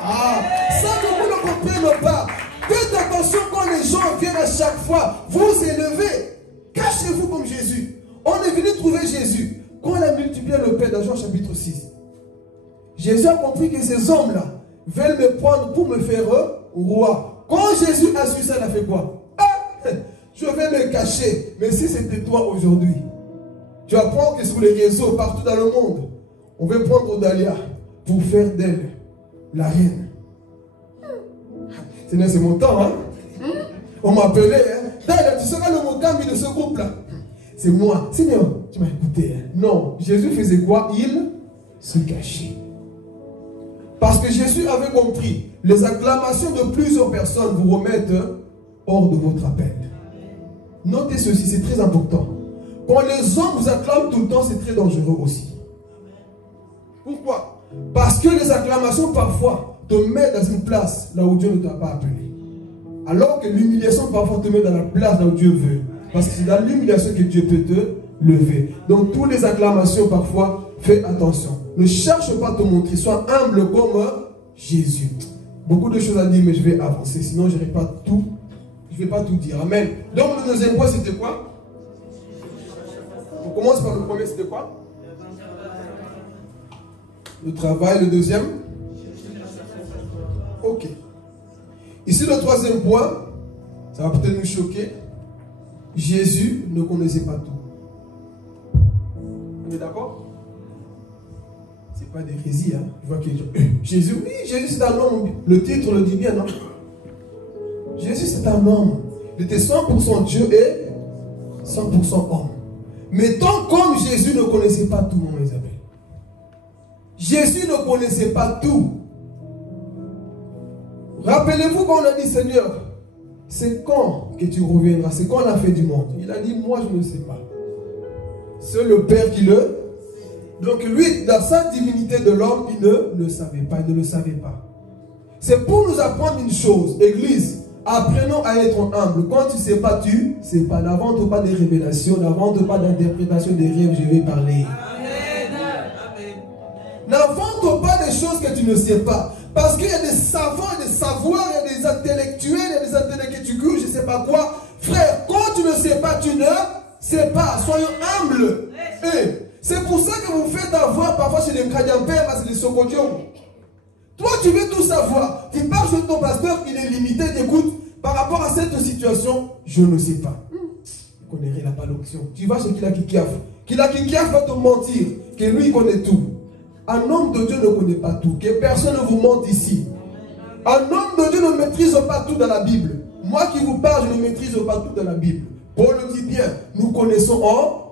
Ça, vous ne comprenez pas. Faites attention quand les gens viennent à chaque fois vous élever. Cachez-vous comme Jésus. On est venu trouver Jésus. Quand il a multiplié le pain dans Jean chapitre 6. Jésus a compris que ces hommes-là veulent me prendre pour me faire roi. Quand Jésus a su ça, il a fait quoi? Je vais me cacher. Mais si c'était toi aujourd'hui, tu apprends que sur les réseaux, partout dans le monde, on veut prendre Dalia pour faire d'elle la reine. C'est mon temps, hein? On m'appelait, hein? Dalia, tu seras le Mokambi de ce groupe-là. C'est moi. Seigneur, tu m'as écouté. Hein? Non, Jésus faisait quoi? Il se cachait. Parce que Jésus avait compris, les acclamations de plusieurs personnes vous remettent hors de votre appel. Notez ceci, c'est très important. Quand les hommes vous acclament tout le temps, c'est très dangereux aussi. Pourquoi? Parce que les acclamations parfois te mettent dans une place là où Dieu ne t'a pas appelé. Alors que l'humiliation parfois te met dans la place là où Dieu veut. Parce que c'est dans l'humiliation que Dieu peut te lever. Donc toutes les acclamations parfois, fais attention. Ne cherche pas à te montrer. Sois humble comme Jésus. Beaucoup de choses à dire, mais je vais avancer. Sinon, je ne vais pas tout dire. Amen. Donc, le deuxième point, c'était quoi? On commence par le premier, c'était quoi? Le travail. Le deuxième? Ok. Ici, le troisième point, ça va peut-être nous choquer. Jésus ne connaissait pas tout. On est d'accord? C'est pas d'hérésie, hein. Je vois que Jésus, oui, Jésus c'est un homme. Le titre le dit bien, non? Jésus c'est un homme. Il était 100% Dieu et 100% homme. Mais tant comme Jésus ne connaissait pas tout, maman Isabelle. Jésus ne connaissait pas tout. Rappelez-vous quand on a dit, Seigneur, c'est quand que tu reviendras? C'est quand la fin du monde? Il a dit, moi je ne sais pas. C'est le Père qui le... Donc lui, dans sa divinité de l'homme, il ne le savait pas, il ne le savait pas. C'est pour nous apprendre une chose, Église, apprenons à être humble. Quand tu ne sais pas, tu ne sais pas. N'invente pas des révélations, n'invente pas d'interprétation des rêves, je vais parler. N'invente pas des choses que tu ne sais pas. Parce qu'il y a des savants, des savoirs, il y a des intellectuels, il y a des intellectuels, je ne sais pas quoi. Frère, quand tu ne sais pas, tu ne sais pas. Soyons humbles. C'est pour ça que vous faites avoir parfois chez les Kadiampères, parce que les Sokotios. Toi, tu veux tout savoir. Tu parles chez ton pasteur, il est limité. Écoute, par rapport à cette situation, je ne sais pas. Il connaît, il n'a pas l'option. Tu vas chez Kilakikiaf. Kilakikiaf va te mentir, que lui, il connaît tout. Un homme de Dieu ne connaît pas tout. Que personne ne vous mente ici. Un homme de Dieu ne maîtrise pas tout dans la Bible. Moi qui vous parle, je ne maîtrise pas tout dans la Bible. Paul le dit bien, nous connaissons en...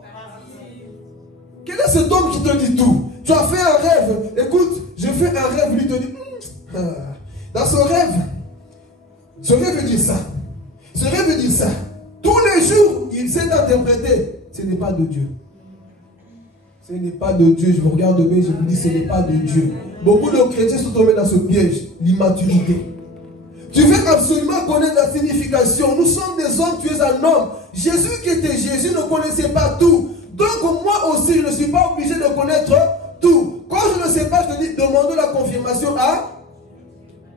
Quel est cet homme qui te dit tout? Tu as fait un rêve. Écoute, je fais un rêve, lui te dit... Dans ce rêve veut dire ça. Ce rêve veut dire ça. Tous les jours, il sait interpréter. Ce n'est pas de Dieu. Ce n'est pas de Dieu. Je vous regarde bien, je vous dis, ce n'est pas de Dieu. Beaucoup de chrétiens sont tombés dans ce piège, l'immaturité. Tu veux absolument connaître la signification. Nous sommes des hommes, tu es un homme. Jésus qui était Jésus ne connaissait pas tout. Donc moi aussi, je ne suis pas obligé de connaître tout. Quand je ne sais pas, je te dis, demandons la confirmation à...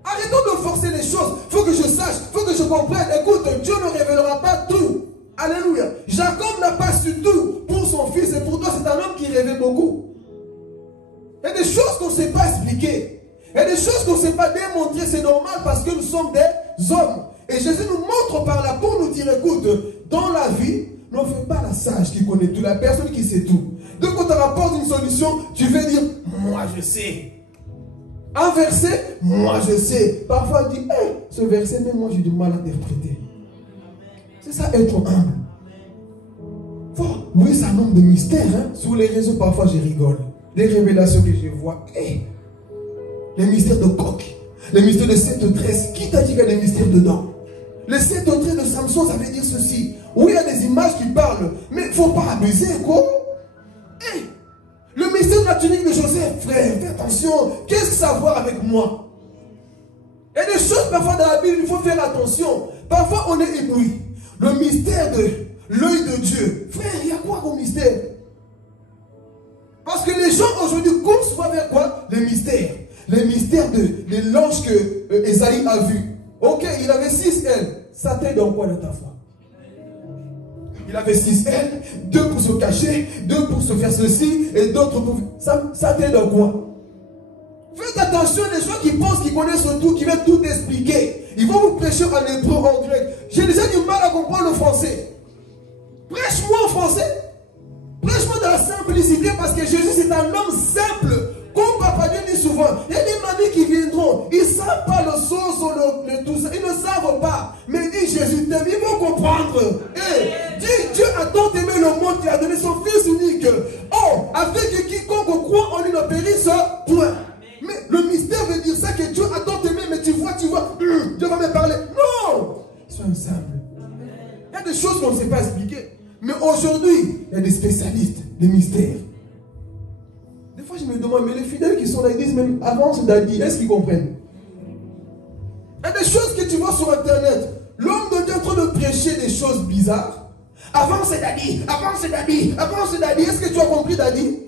Arrêtons de forcer les choses. Il faut que je sache, il faut que je comprenne. Écoute, Dieu ne révélera pas tout. Alléluia. Jacob n'a pas su tout pour son fils. Et pour toi, c'est un homme qui rêvait beaucoup. Il y a des choses qu'on ne sait pas expliquer. Il y a des choses qu'on ne sait pas démontrer. C'est normal parce que nous sommes des hommes. Et Jésus nous montre par là pour nous dire, écoute, dans la vie, ne fais pas la sage qui connaît tout, la personne qui sait tout. Donc quand on t'apporte une solution, tu veux dire, moi je sais. Un verset, moi je sais. Parfois on dit, hey, ce verset, même moi j'ai du mal à interpréter. C'est ça être humble. Oui, c'est un nombre de mystères. Hein? Sur les réseaux, parfois je rigole. Des révélations que je vois. Hey, les mystères de coq, les mystères de 7 tresses. Qui t'a dit qu'il y a des mystères dedans? Les 7 tresses de Samson, ça veut dire ceci. Oui, il y a des images qui parlent, mais il ne faut pas abuser, quoi. Hey, le mystère de la tunique de Joseph, frère, fais attention. Qu'est-ce que ça a à voir avec moi? Il y a des choses parfois dans la Bible, il faut faire attention. Parfois, on est ébloui. Le mystère de l'œil de Dieu. Frère, il y a quoi comme mystère? Parce que les gens aujourd'hui courent vers quoi? Les mystères. Les mystères de l'ange que Esaïe a vu. Ok, il avait 6 ailes. Ça t'aide dans quoi dans ta foi? Il avait 6 ailes, 2 pour se cacher, 2 pour se faire ceci, et d'autres pour... Ça t'aide dans quoi? Faites attention les gens qui pensent qu'ils connaissent tout, qui veulent tout expliquer. Ils vont vous prêcher en hébreu, en grec. J'ai déjà du mal à comprendre le français. Prêche-moi en français. Prêche-moi dans la simplicité parce que Jésus c'est un homme simple. Comme Papa Dieu dit souvent, il y a des mamies qui viendront. Ils ne savent pas le sauce ou le tout ça. Ils ne savent pas. Mais dit Jésus t'aime, ils vont comprendre. Hey, dit Dieu a tant aimé le monde qu'il a donné son Fils unique. Oh, avec quiconque croit en lui ne périsse point. Mais le mystère veut dire ça que Dieu a tant aimé, mais tu vois, Dieu va me parler. Non! Sois simple. Il y a des choses qu'on ne sait pas expliquer. Mais aujourd'hui, il y a des spécialistes, des mystères. Des fois, je me demande, mais les fidèles qui sont là, ils disent même avance d'Adi, est-ce qu'ils comprennent? Il y a des choses que tu vois sur Internet. L'homme de Dieu est en train de prêcher des choses bizarres. Avance d'Adi, avance d'Adi, avance d'Adi. Est-ce que tu as compris d'Adi?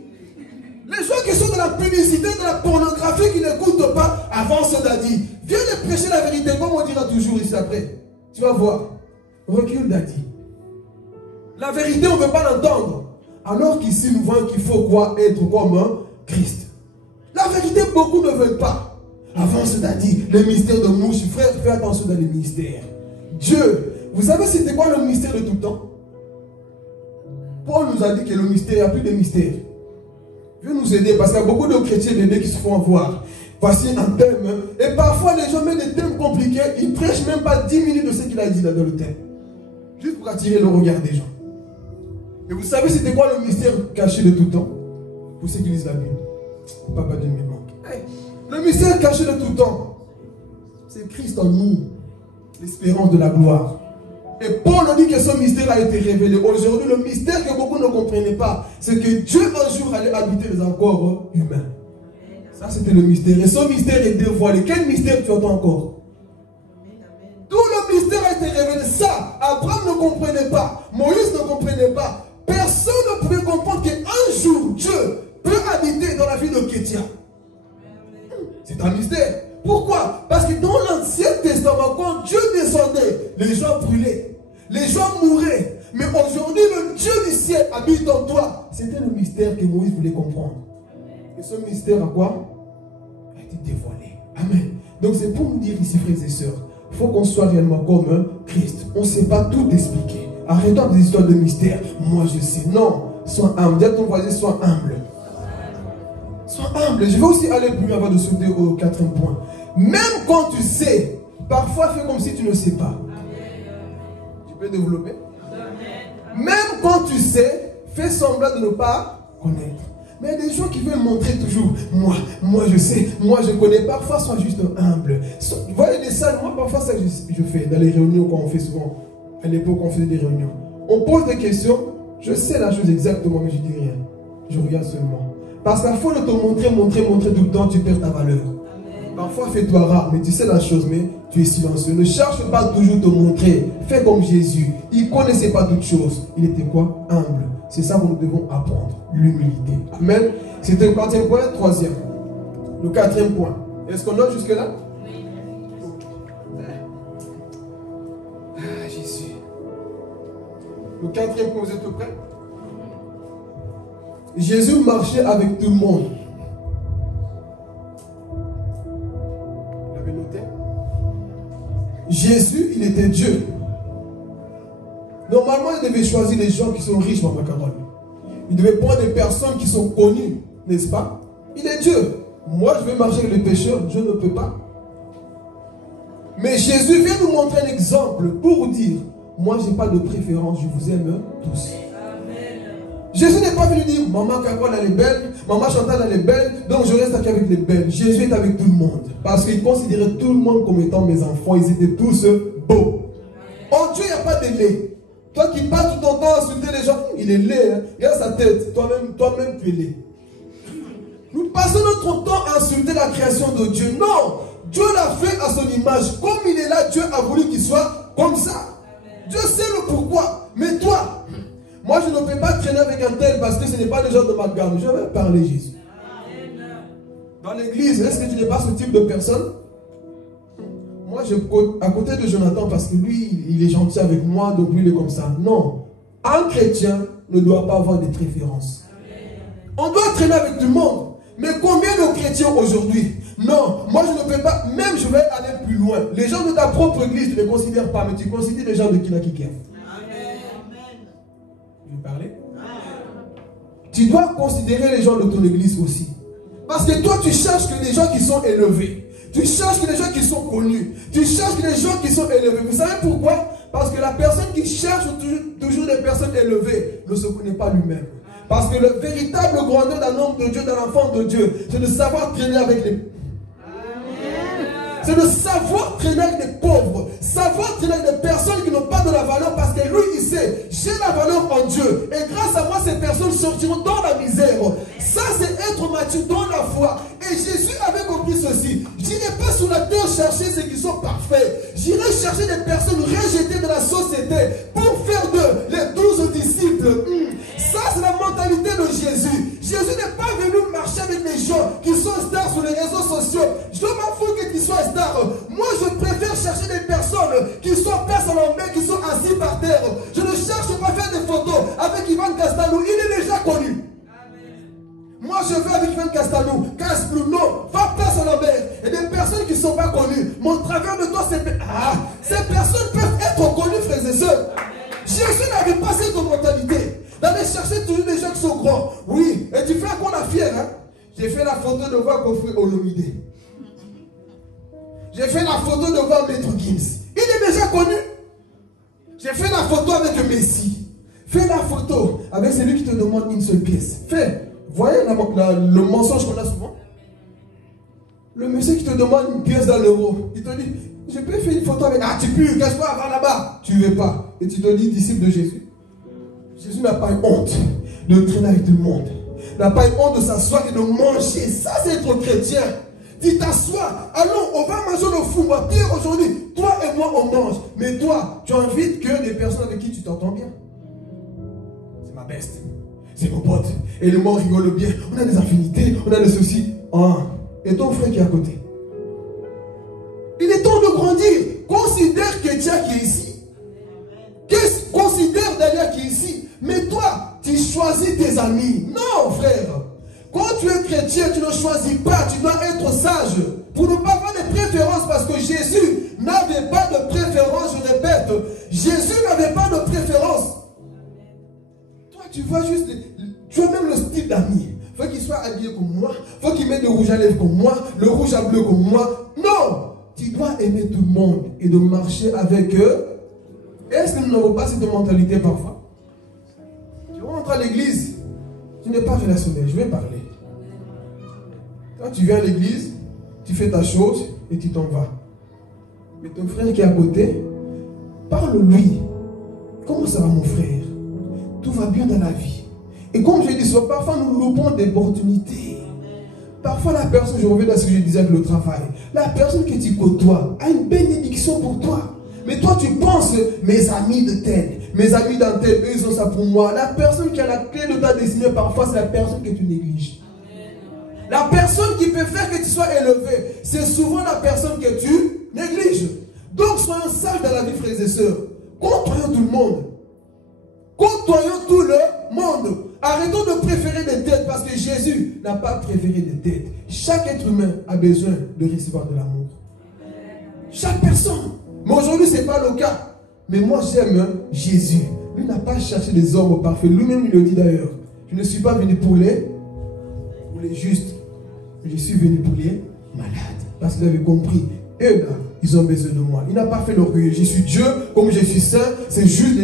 Les gens qui sont dans la publicité, de la pornographie, qui n'écoutent pas, avance d'Adi. Viens de prêcher la vérité, comme on dira toujours ici après. Tu vas voir. Recule d'Adi. La vérité, on ne veut pas l'entendre. Alors qu'ici, nous voyons qu'il faut quoi? Être comme un Christ. La vérité, beaucoup ne veulent pas. Avance d'Adi. Les mystères de mouche. Frère, fais attention dans les mystères. Dieu, vous savez c'était quoi le mystère de tout le temps? Paul nous a dit que le mystère, il n'y a plus de mystère. Viens nous aider parce qu'il y a beaucoup de chrétiens bébés qui se font avoir. Voici un thème. Et parfois, les gens mettent des thèmes compliqués. Ils ne prêchent même pas 10 minutes de ce qu'il a dit là dans le thème. Juste pour attirer le regard des gens. Et vous savez c'était quoi le mystère caché de tout temps? Pour ceux qui lisent la Bible. Papa Dieu me manque. Hey, le mystère caché de tout temps, c'est Christ en nous. L'espérance de la gloire. Et Paul nous dit que ce mystère a été révélé. Aujourd'hui, le mystère que beaucoup ne comprenaient pas, c'est que Dieu un jour allait habiter dans un corps humain. Ça, c'était le mystère. Et ce mystère est dévoilé. Quel mystère tu entends encore? Tout le mystère a été révélé. Ça, Abraham ne comprenait pas. Moïse ne comprenait pas. Personne ne pouvait comprendre qu'un jour, Dieu peut habiter dans la vie de chrétien. C'est un mystère. Pourquoi? Parce que dans l'Ancien Testament, quand Dieu descendait, les gens brûlaient, les gens mouraient. Mais aujourd'hui, le Dieu du ciel habite en toi. C'était le mystère que Moïse voulait comprendre. Et ce mystère a quoi? A été dévoilé. Amen. Donc c'est pour nous dire ici, frères et sœurs, il faut qu'on soit réellement comme Christ. On ne sait pas tout expliquer. Arrêtons des histoires de mystère. Moi je sais. Non. Sois humble. Dis à ton voisin, sois humble. Sois humble. Je vais aussi aller plus loin avant de sauter au 4e point. Même quand tu sais, parfois fais comme si tu ne sais pas. Tu peux développer? Même quand tu sais, fais semblant de ne pas connaître. Mais il y a des gens qui veulent montrer toujours, moi je sais, moi je connais. Parfois, sois juste humble. Vous voyez les salles, moi parfois ça je fais dans les réunions quand on fait souvent. À l'époque on faisait des réunions. On pose des questions, je sais la chose exactement mais je dis rien. Je regarde seulement. Parce qu'à force de te montrer tout le temps, tu perds ta valeur. Parfois fais-toi rare, mais tu sais la chose, mais tu es silencieux. Ne cherche pas toujours te montrer. Fais comme Jésus. Il ne connaissait pas toutes choses. Il était quoi? Humble. C'est ça que nous devons apprendre. L'humilité. Amen. C'était le 4e point, 3e. Le 4e point. Est-ce qu'on note jusque-là? Oui. Ah, Jésus. Le 4e point, vous êtes prêts? Jésus marchait avec tout le monde. Vous l'avez noté? Jésus, il était Dieu. Normalement, il devait choisir les gens qui sont riches, Maman Carole. Il devait prendre des personnes qui sont connues, n'est-ce pas? Il est Dieu. Moi, je vais marcher avec les pécheurs, je ne peux pas. Mais Jésus vient nous montrer un exemple pour dire, moi, je n'ai pas de préférence, je vous aime tous. Jésus n'est pas venu dire, Maman Carole, elle est belle, Maman Chantal, elle est belle, donc je reste avec les belles. Jésus est avec tout le monde. Parce qu'il considérait tout le monde comme étant mes enfants. Ils étaient tous beaux. En Dieu, il n'y a pas de laid. Toi qui passes tout ton temps à insulter les gens, il est laid, hein? Regarde sa tête, toi-même tu es laid. Nous passons notre temps à insulter la création de Dieu. Non, Dieu l'a fait à son image. Comme il est là, Dieu a voulu qu'il soit comme ça. Dieu sait le pourquoi. Mais toi, moi je ne peux pas traîner avec un tel parce que ce n'est pas les gens de ma gamme. Je vais parler Jésus. Dans l'église, est-ce que tu n'es pas ce type de personne? Moi, je à côté de Jonathan parce que lui, il est gentil avec moi, donc lui, il est comme ça. Non. Un chrétien ne doit pas avoir de préférences. On doit traîner avec tout le monde. Mais combien de chrétiens aujourd'hui? Non, moi je ne peux pas, même je vais aller plus loin. Les gens de ta propre église, tu ne les considères pas, mais tu considères les gens de Kinakikev. Je vais parler? Tu dois considérer les gens de ton église aussi. Parce que toi, tu cherches que les gens qui sont élevés. Tu cherches que les gens qui sont connus. Tu cherches que les gens qui sont élevés. Vous savez pourquoi? Parce que la personne qui cherche toujours des personnes élevées ne se connaît pas lui-même. Parce que le véritable grandeur d'un homme de Dieu, d'un enfant de Dieu, c'est de savoir traîner avec les... C'est de savoir traîner avec des pauvres. Savoir traîner avec des personnes qui n'ont pas de la valeur parce que lui, il sait, j'ai la valeur en Dieu. Et grâce à moi, ces personnes sortiront dans la misère. Ça, c'est être mature dans la foi. Et Jésus avait compris ceci. Je n'irai pas sur la terre chercher ceux qui sont parfaits. J'irai chercher des personnes rejetées de la société pour faire d'eux les 12 disciples. Ça, c'est la mentalité de Jésus. Jésus n'est pas venu marcher avec les gens qui sont stars sur les réseaux sociaux. Je m'en fous que tu sois star. Moi, je préfère chercher des personnes qui sont personnes en main, qui sont assis par terre. Je ne cherche pas à faire des photos avec Ivan Castalou. Il est déjà connu. Moi, je vais avec Ivan Castalou, Casplou, non, va personne en mer. Et des personnes qui ne sont pas connues. Mon travers de toi, c'est... Ah, ces personnes peuvent être connues, frères et sœurs. Jésus n'avait pas cette mentalité d'aller chercher toujours des gens qui sont grands. Oui, et tu fais encore la fière, hein? J'ai fait la photo de voir Kofi Olomide. J'ai fait la photo de voir Maître Gims. Il est déjà connu. J'ai fait la photo avec Messi. Fais la photo avec celui qui te demande une seule pièce. Fais. Voyez le mensonge qu'on a souvent. Le monsieur qui te demande une pièce dans l'euro, il te dit, Je peux faire une photo avec. Ah, tu pues, cache-toi, va là-bas. Tu ne veux pas. Et tu te dis disciple de Jésus. Jésus n'a pas honte de traîner avec tout le monde. N'a pas honte de s'asseoir et de manger. Ça, c'est être chrétien. Tu t'assois. Allons, on va manger le fou. Pierre, aujourd'hui, toi et moi, on mange. Mais toi, tu invites que des personnes avec qui tu t'entends bien. C'est ma beste. C'est mon pote. Et le monde rigole bien. On a des affinités, on a des soucis. Ah. Et ton frère qui est à côté. Il est temps de grandir. Considère chrétien qui est ici. Considère Dalia qui est ici. Mais toi, tu choisis tes amis. Non, frère. Quand tu es chrétien, tu ne choisis pas. Tu dois être sage. Pour ne pas avoir de préférence. Parce que Jésus n'avait pas de préférence. Je répète. Jésus n'avait pas de préférence. Toi, tu vois juste... Tu as même le style d'ami. Il faut qu'il soit habillé comme moi. Il faut qu'il mette le rouge à lèvres comme moi. Le rouge à bleu comme moi. Non. Tu dois aimer tout le monde. Et de marcher avec eux. Est-ce que nous n'avons pas cette mentalité parfois? Tu rentres à l'église. Tu n'es pas relationnel. Je vais parler. Quand tu viens à l'église, tu fais ta chose et tu t'en vas. Mais ton frère qui est à côté, parle-lui. Comment ça va mon frère? Tout va bien dans la vie. Et comme je dis, parfois nous loupons des opportunités. Parfois la personne, je reviens à ce que je disais avec le travail, la personne que tu côtoies a une bénédiction pour toi. Mais toi tu penses, mes amis de tel, mes amis d'un tel, eux ils ont ça pour moi. La personne qui a la clé de ta destinée, parfois c'est la personne que tu négliges. La personne qui peut faire que tu sois élevé, c'est souvent la personne que tu négliges. Donc soyons sages dans la vie, frères et sœurs. Côtoyons tout le monde. Côtoyons tout le monde. Arrêtons de préférer des têtes parce que Jésus n'a pas préféré des têtes. Chaque être humain a besoin de recevoir de l'amour. Chaque personne. Mais aujourd'hui, ce n'est pas le cas. Mais moi, j'aime Jésus. Lui n'a pas cherché des hommes parfaits. Lui-même, il le dit d'ailleurs. Je ne suis pas venu pour les justes. Je suis venu pour les malades. Parce qu'il avait compris. Eux, là, ils ont besoin de moi. Il n'a pas fait l'orgueil. Je suis Dieu, comme je suis saint. C'est juste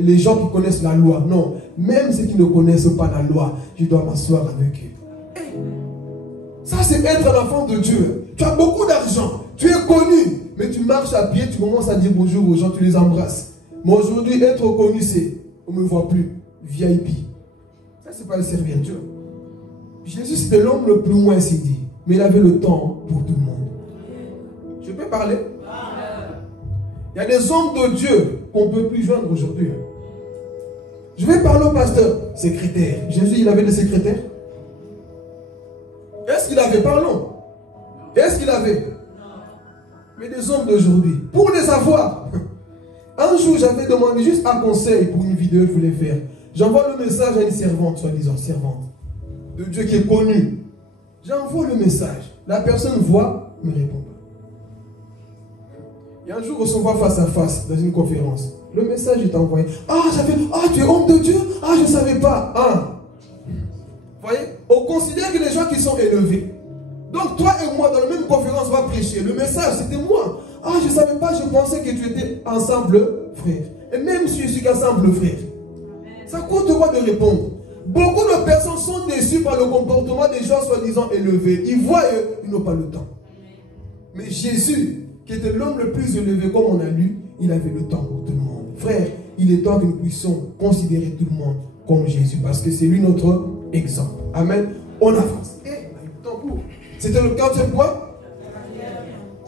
les gens qui connaissent la loi. Non. Même ceux qui ne connaissent pas la loi, je dois m'asseoir avec eux. Ça, c'est être un enfant de Dieu. Tu as beaucoup d'argent. Tu es connu. Mais tu marches à pied, tu commences à dire bonjour aux gens, tu les embrasses. Mais aujourd'hui, être connu, c'est on ne me voit plus. VIP. Ça, c'est pas le servir Dieu. Jésus, c'était l'homme le plus moins dit. Mais il avait le temps pour tout le monde. Je peux parler? Il y a des hommes de Dieu qu'on ne peut plus joindre aujourd'hui. Je vais parler au pasteur. Secrétaire. Jésus, il avait des secrétaires? Est-ce qu'il avait? Parlons. Est-ce qu'il avait? Mais des hommes d'aujourd'hui, pour les avoir. Un jour, j'avais demandé juste un conseil pour une vidéo que je voulais faire. J'envoie le message à une servante, soi-disant servante, de Dieu qui est connue. J'envoie le message. La personne voit, ne répond pas. Et un jour, on se voit face à face dans une conférence. Le message est envoyé. Ah, tu es homme de Dieu? Ah, je ne savais pas. Ah. Vous voyez? On considère que les gens qui sont élevés. Donc toi et moi, dans la même conférence, on va prêcher. Le message, c'était moi. Ah, je ne savais pas, je pensais que tu étais ensemble, frère. Et même si je suis qu'ensemble, frère. Ça coûte quoi de répondre? Beaucoup de personnes sont déçues par le comportement des gens soi-disant élevés. Ils voient, ils n'ont pas le temps. Mais Jésus, qui était l'homme le plus élevé, comme on a lu, il avait le temps pour tout le monde. Frère, il est temps que nous puissions considérer tout le monde comme Jésus. Parce que c'est lui notre exemple. Amen. On avance. C'était le 4e point.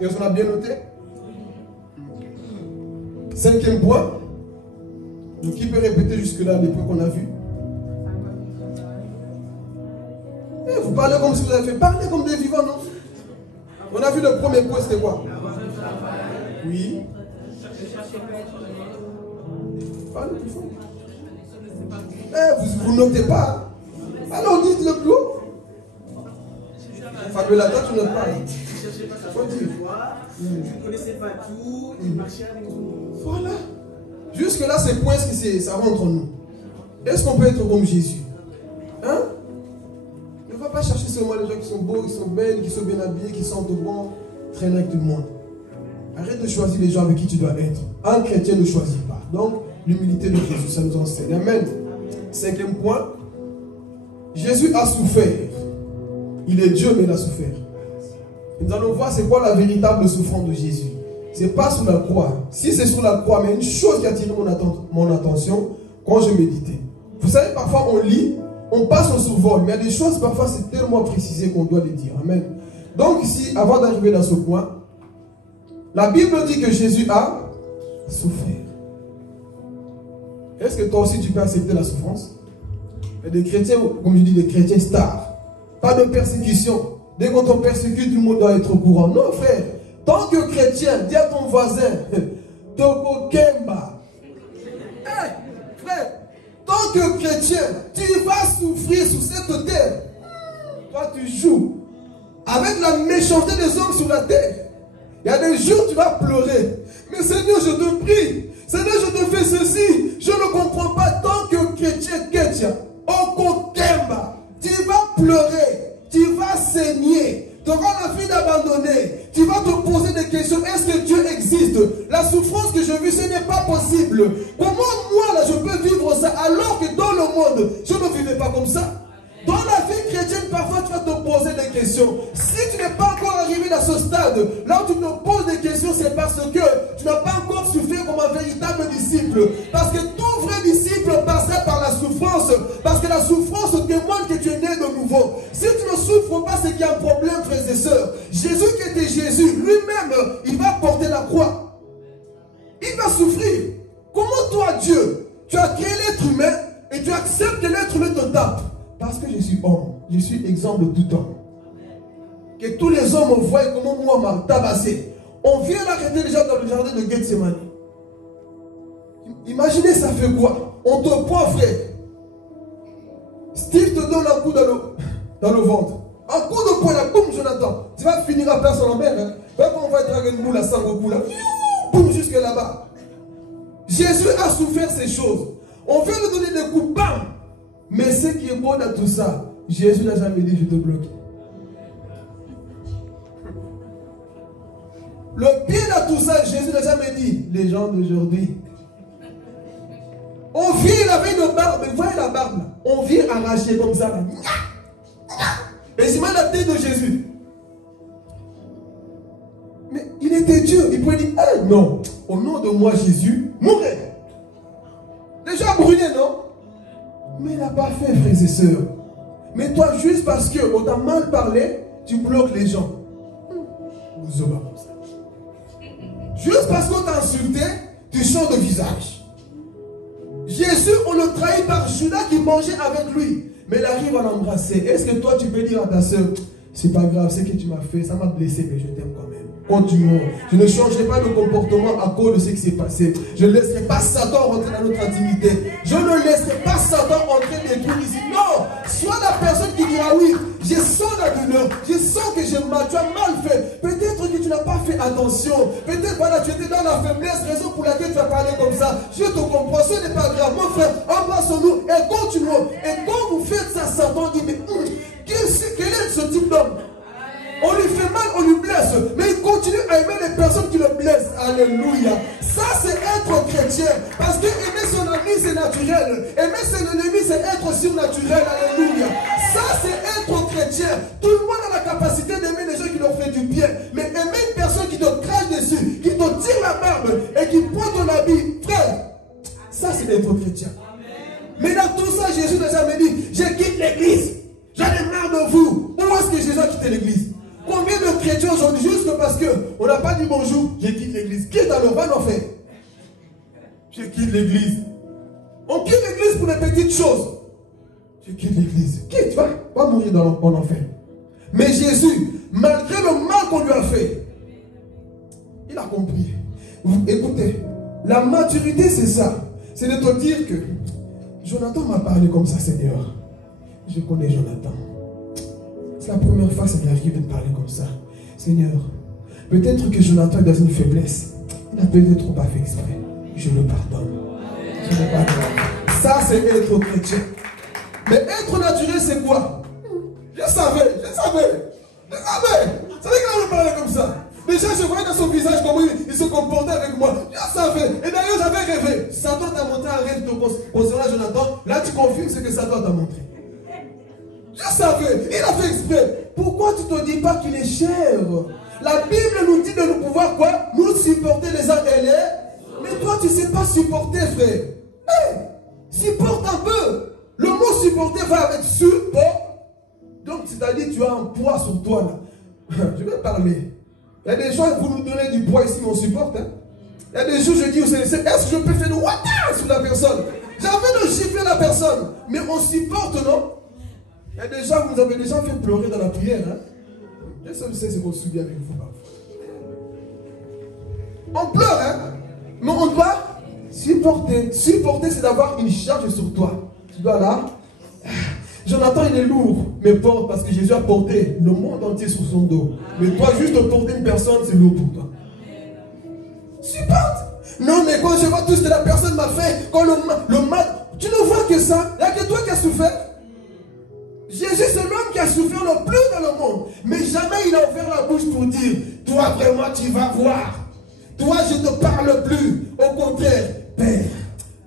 Est-ce qu'on a bien noté? 5e point. Donc, qui peut répéter jusque-là les points qu'on a vus? Vous parlez comme si vous avez fait. Parlez comme des vivants, non? On a vu le premier point, c'était quoi? Oui. Parlez plus fort. Vous notez pas. Alors dites-le plus haut. Fabiola, toi tu notes pas. Je ne cherchais pas sa foi, je ne connaissais pas tout, il marchait avec tout le monde. Voilà. Jusque-là, c'est point, ça rentre en nous. Est-ce qu'on peut être comme Jésus? Hein? Ne va pas chercher seulement les gens qui sont beaux, qui sont belles, qui sont bien habillés, qui sentent bon, traîner avec tout le monde. Arrête de choisir les gens avec qui tu dois être. Un chrétien ne choisit pas. Donc, l'humilité de Jésus, ça nous enseigne. Amen. 5e point. Jésus a souffert. Il est Dieu, mais il a souffert. Nous allons voir c'est quoi la véritable souffrance de Jésus. c'est pas sur la croix. Si c'est sur la croix, mais une chose qui a attiré mon attention quand je méditais. Vous savez, parfois on lit, on passe au survol, mais il y a des choses, parfois c'est tellement précisé qu'on doit les dire. Amen. Donc ici, avant d'arriver dans ce point, la Bible dit que Jésus a souffert. Est-ce que toi aussi tu peux accepter la souffrance? Il y a des chrétiens, comme je dis, des chrétiens stars. Pas de persécution. Dès qu'on te persécute, tout le monde doit être au courant. Non, frère. Tant que chrétien, dis à ton voisin, Toko Kemba. Hey, frère, tant que chrétien, tu vas souffrir sur cette terre. Toi, tu joues avec la méchanceté des hommes sur la terre. Il y a des jours où tu vas pleurer. Mais Seigneur, je te prie. Seigneur, je te fais ceci. Je ne comprends pas. Tant que chrétien, Oko Kemba, tu vas pleurer. Tu vas saigner. Tu auras l'envie d'abandonner. Tu vas te poser des questions. Est-ce que Dieu existe? La souffrance que je vis, ce n'est pas possible. Comment moi, là, je peux vivre ça alors que dans le monde, je ne vivais pas comme ça? Dans la vie chrétienne, parfois, tu vas te poser des questions. Si tu n'es pas encore arrivé à ce stade, là où tu te poses des questions, c'est parce que tu n'as pas encore souffert comme un véritable disciple. Parce que tout vrai disciple passera par la souffrance. Parce que la souffrance témoigne que tu es né de nouveau. Si tu ne souffres pas, c'est qu'il y a un problème, frères et sœurs. Jésus qui était Jésus, lui-même, il va porter la croix. Il va souffrir. Comment toi, Dieu, tu as créé l'être humain et tu acceptes que l'être humain te tape? Parce que je suis homme, je suis exemple de tout homme. Que tous les hommes voient comment moi m'a tabassé. On vient l'arrêter déjà dans le jardin de Gethsemane. Imaginez ça fait quoi? On te prend, frère. Steve te donne un coup dans le ventre. Un coup de poing là, boum, Jonathan. Tu vas finir à personne en mer. Hein? Même on va draguer une boule à Sangoku là. Boum, jusque là-bas. Jésus a souffert ces choses. On vient lui donner des coups, bam. Mais ce qui est bon dans tout ça, Jésus n'a jamais dit je te bloque. Le pire dans tout ça, Jésus n'a jamais dit les gens d'aujourd'hui. On vient, il avait une barbe, vous voyez la barbe là? On vient arracher comme ça. Là. Et c'est mal la tête de Jésus. Mais il était Dieu, il pouvait dire hey, non, au nom de moi Jésus, mourez. Déjà brûlé, non? Mais il n'a pas fait, frères et sœurs. Mais toi, juste parce qu'on t'a mal parlé, tu bloques les gens. Juste parce qu'on t'a insulté, tu changes de visage. Jésus, on le trahit par Judas qui mangeait avec lui. Mais il arrive à l'embrasser. Est-ce que toi, tu peux dire à ta sœur, c'est pas grave, ce que tu m'as fait, ça m'a blessé, mais je t'aime quand même. Continuons. Je ne changerai pas de comportement à cause de ce qui s'est passé. Je ne laisserai pas Satan rentrer dans notre intimité. Je ne laisserai pas Satan entrer détruire ici. Non. Sois la personne qui dira oui, je sens la douleur, je sens que j'ai mal, tu as mal fait. Peut-être que tu n'as pas fait attention. Peut-être voilà, tu étais dans la faiblesse, raison pour laquelle tu as parlé comme ça. Je te comprends, ce n'est pas grave. Mon frère, embrassons-nous et continuons. Et quand vous faites ça, Satan dit, mais quel est ce type d'homme? On lui fait mal, on lui blesse. Mais il continue à aimer les personnes qui le blessent. Alléluia. Ça, c'est être chrétien. Parce que aimer son ami, c'est naturel. Aimer son ennemi, c'est être surnaturel. Alléluia. Ça, c'est être chrétien. Tout le monde a la capacité d'aimer les gens qui leur font du bien. Mais aimer une personne qui te crache dessus, qui te tire la barbe et qui prend ton habit, frère, ça, c'est être chrétien. Mais dans tout ça, Jésus n'a jamais dit, je quitte l'église. J'en ai marre de vous. Où est-ce que Jésus a quitté l'église? Combien de chrétiens aujourd'hui, juste parce qu'on n'a pas dit bonjour, je quitte l'église. Qui est dans le bas d'enfer? Je quitte l'église. On quitte l'église pour des petites choses. Je quitte l'église. Qui tu vas mourir en enfer. Mais Jésus, malgré le mal qu'on lui a fait, il a compris. Écoutez, la maturité c'est ça. C'est de te dire que Jonathan m'a parlé comme ça, Seigneur. Je connais Jonathan. C'est la première fois que ça m'arrive de me parler comme ça. Seigneur, peut-être que Jonathan est dans une faiblesse. Il a peut-être pas fait exprès. Je le pardonne. Je le pardonne. Ça, c'est être chrétien. Mais être naturel, c'est quoi? Je savais. Vous savez qu'il me parlait comme ça. Déjà, je voyais dans son visage comment il se comportait avec moi. Je savais. Et d'ailleurs, j'avais rêvé. Satan t'a montré un rêve concernant Jonathan. Là, tu confirmes ce que Satan t'a montré. Je savais, il a fait exprès. Pourquoi tu ne te dis pas qu'il est cher? La Bible nous dit de nous pouvoir quoi? Nous supporter les uns et les. Mais toi, tu ne sais pas supporter, frère. Hey, supporte un peu. Le mot supporter va avec support. Donc, c'est-à-dire tu as un poids sur toi là. Je vais parler. Il y a des gens, vous nous donnez du poids ici, mais on supporte. Hein? Il y a des jours, je dis, est-ce que je peux faire le water sur la personne? J'ai envie de gifler la personne. Mais on supporte, non? Il y a des gens, vous avez déjà fait pleurer dans la prière. Hein? Je sais ce qu'on se souvient avec vous parfois. On pleure, hein? Mais on doit supporter. Supporter, c'est d'avoir une charge sur toi. Tu dois là. Jonathan, il est lourd, mais porte, parce que Jésus a porté le monde entier sur son dos. Mais toi, juste de porter une personne, c'est lourd pour toi. Supporte. Non, mais quand je vois tout ce que la personne m'a fait, quand le mal, tu ne vois que ça. Il n'y a que toi qui as souffert. Jésus, c'est l'homme qui a souffert le plus dans le monde. Mais jamais il a ouvert la bouche pour dire, toi vraiment tu vas voir. Toi je ne te parle plus. Au contraire, Père,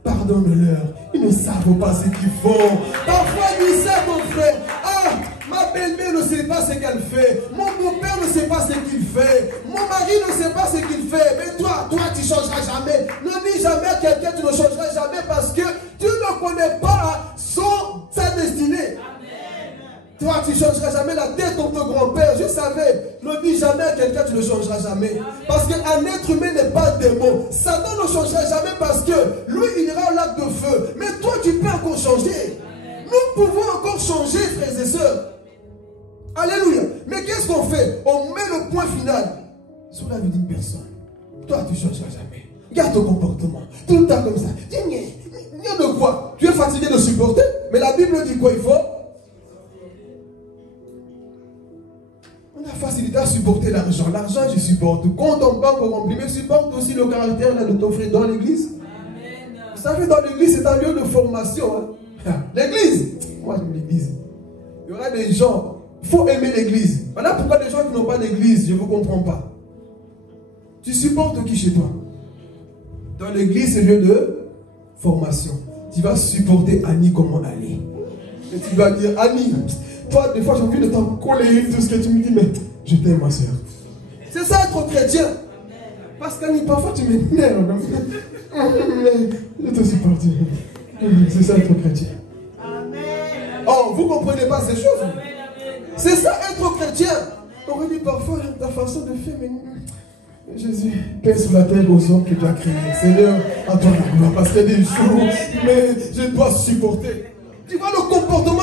pardonne-leur. Ils ne savent pas ce qu'ils font. Parfois ils savent mon frère. Ah, ma belle-mère ne sait pas ce qu'elle fait. Mon beau-père ne sait pas ce qu'il fait. Mon mari ne sait pas ce qu'il fait. Mais toi tu ne changeras jamais. Ne dis jamais à quelqu'un tu ne changeras jamais parce que tu ne connais pas sa destinée. Toi, tu ne changeras jamais la tête de ton grand-père. Je savais. Ne dis jamais à quelqu'un tu ne changeras jamais. Parce qu'un être humain n'est pas démon. Satan ne changera jamais parce que lui, il ira au lac de feu. Mais toi, tu peux encore changer. Nous pouvons encore changer, frères et sœurs. Alléluia. Mais qu'est-ce qu'on fait? On met le point final sur la vie d'une personne. Toi, tu ne changeras jamais. Garde ton comportement. Tout le temps comme ça. Il y a de quoi? Tu es fatigué de supporter. Mais la Bible dit quoi? Il faut. On a facilité à supporter l'argent. L'argent, je supporte. Compte en banque rempli, mais supporte aussi le caractère là, de ton frère dans l'église. Vous savez, dans l'église, c'est un lieu de formation. Hein. L'église, moi j'aime l'église. Il y aura des gens, il faut aimer l'église. Voilà pourquoi les gens qui n'ont pas d'église, je ne vous comprends pas. Tu supportes qui chez toi? Dans l'église, c'est lieu de formation. Tu vas supporter Annie comment aller. Et tu vas dire, Annie, toi, des fois, j'ai envie de t'en coller tout ce que tu me dis, mais je t'aime, ma soeur. C'est ça être chrétien. Parce qu'Annie, parfois, tu m'énerves. Je te supporte. C'est ça être chrétien. Oh, vous ne comprenez pas ces choses? C'est ça être chrétien. On dit parfois, ta façon de faire, mais Jésus, paix sur la terre aux hommes que tu as créés. Seigneur, à toi la gloire, parce qu'il y a des jours, mais je dois supporter. Tu vois, le comportement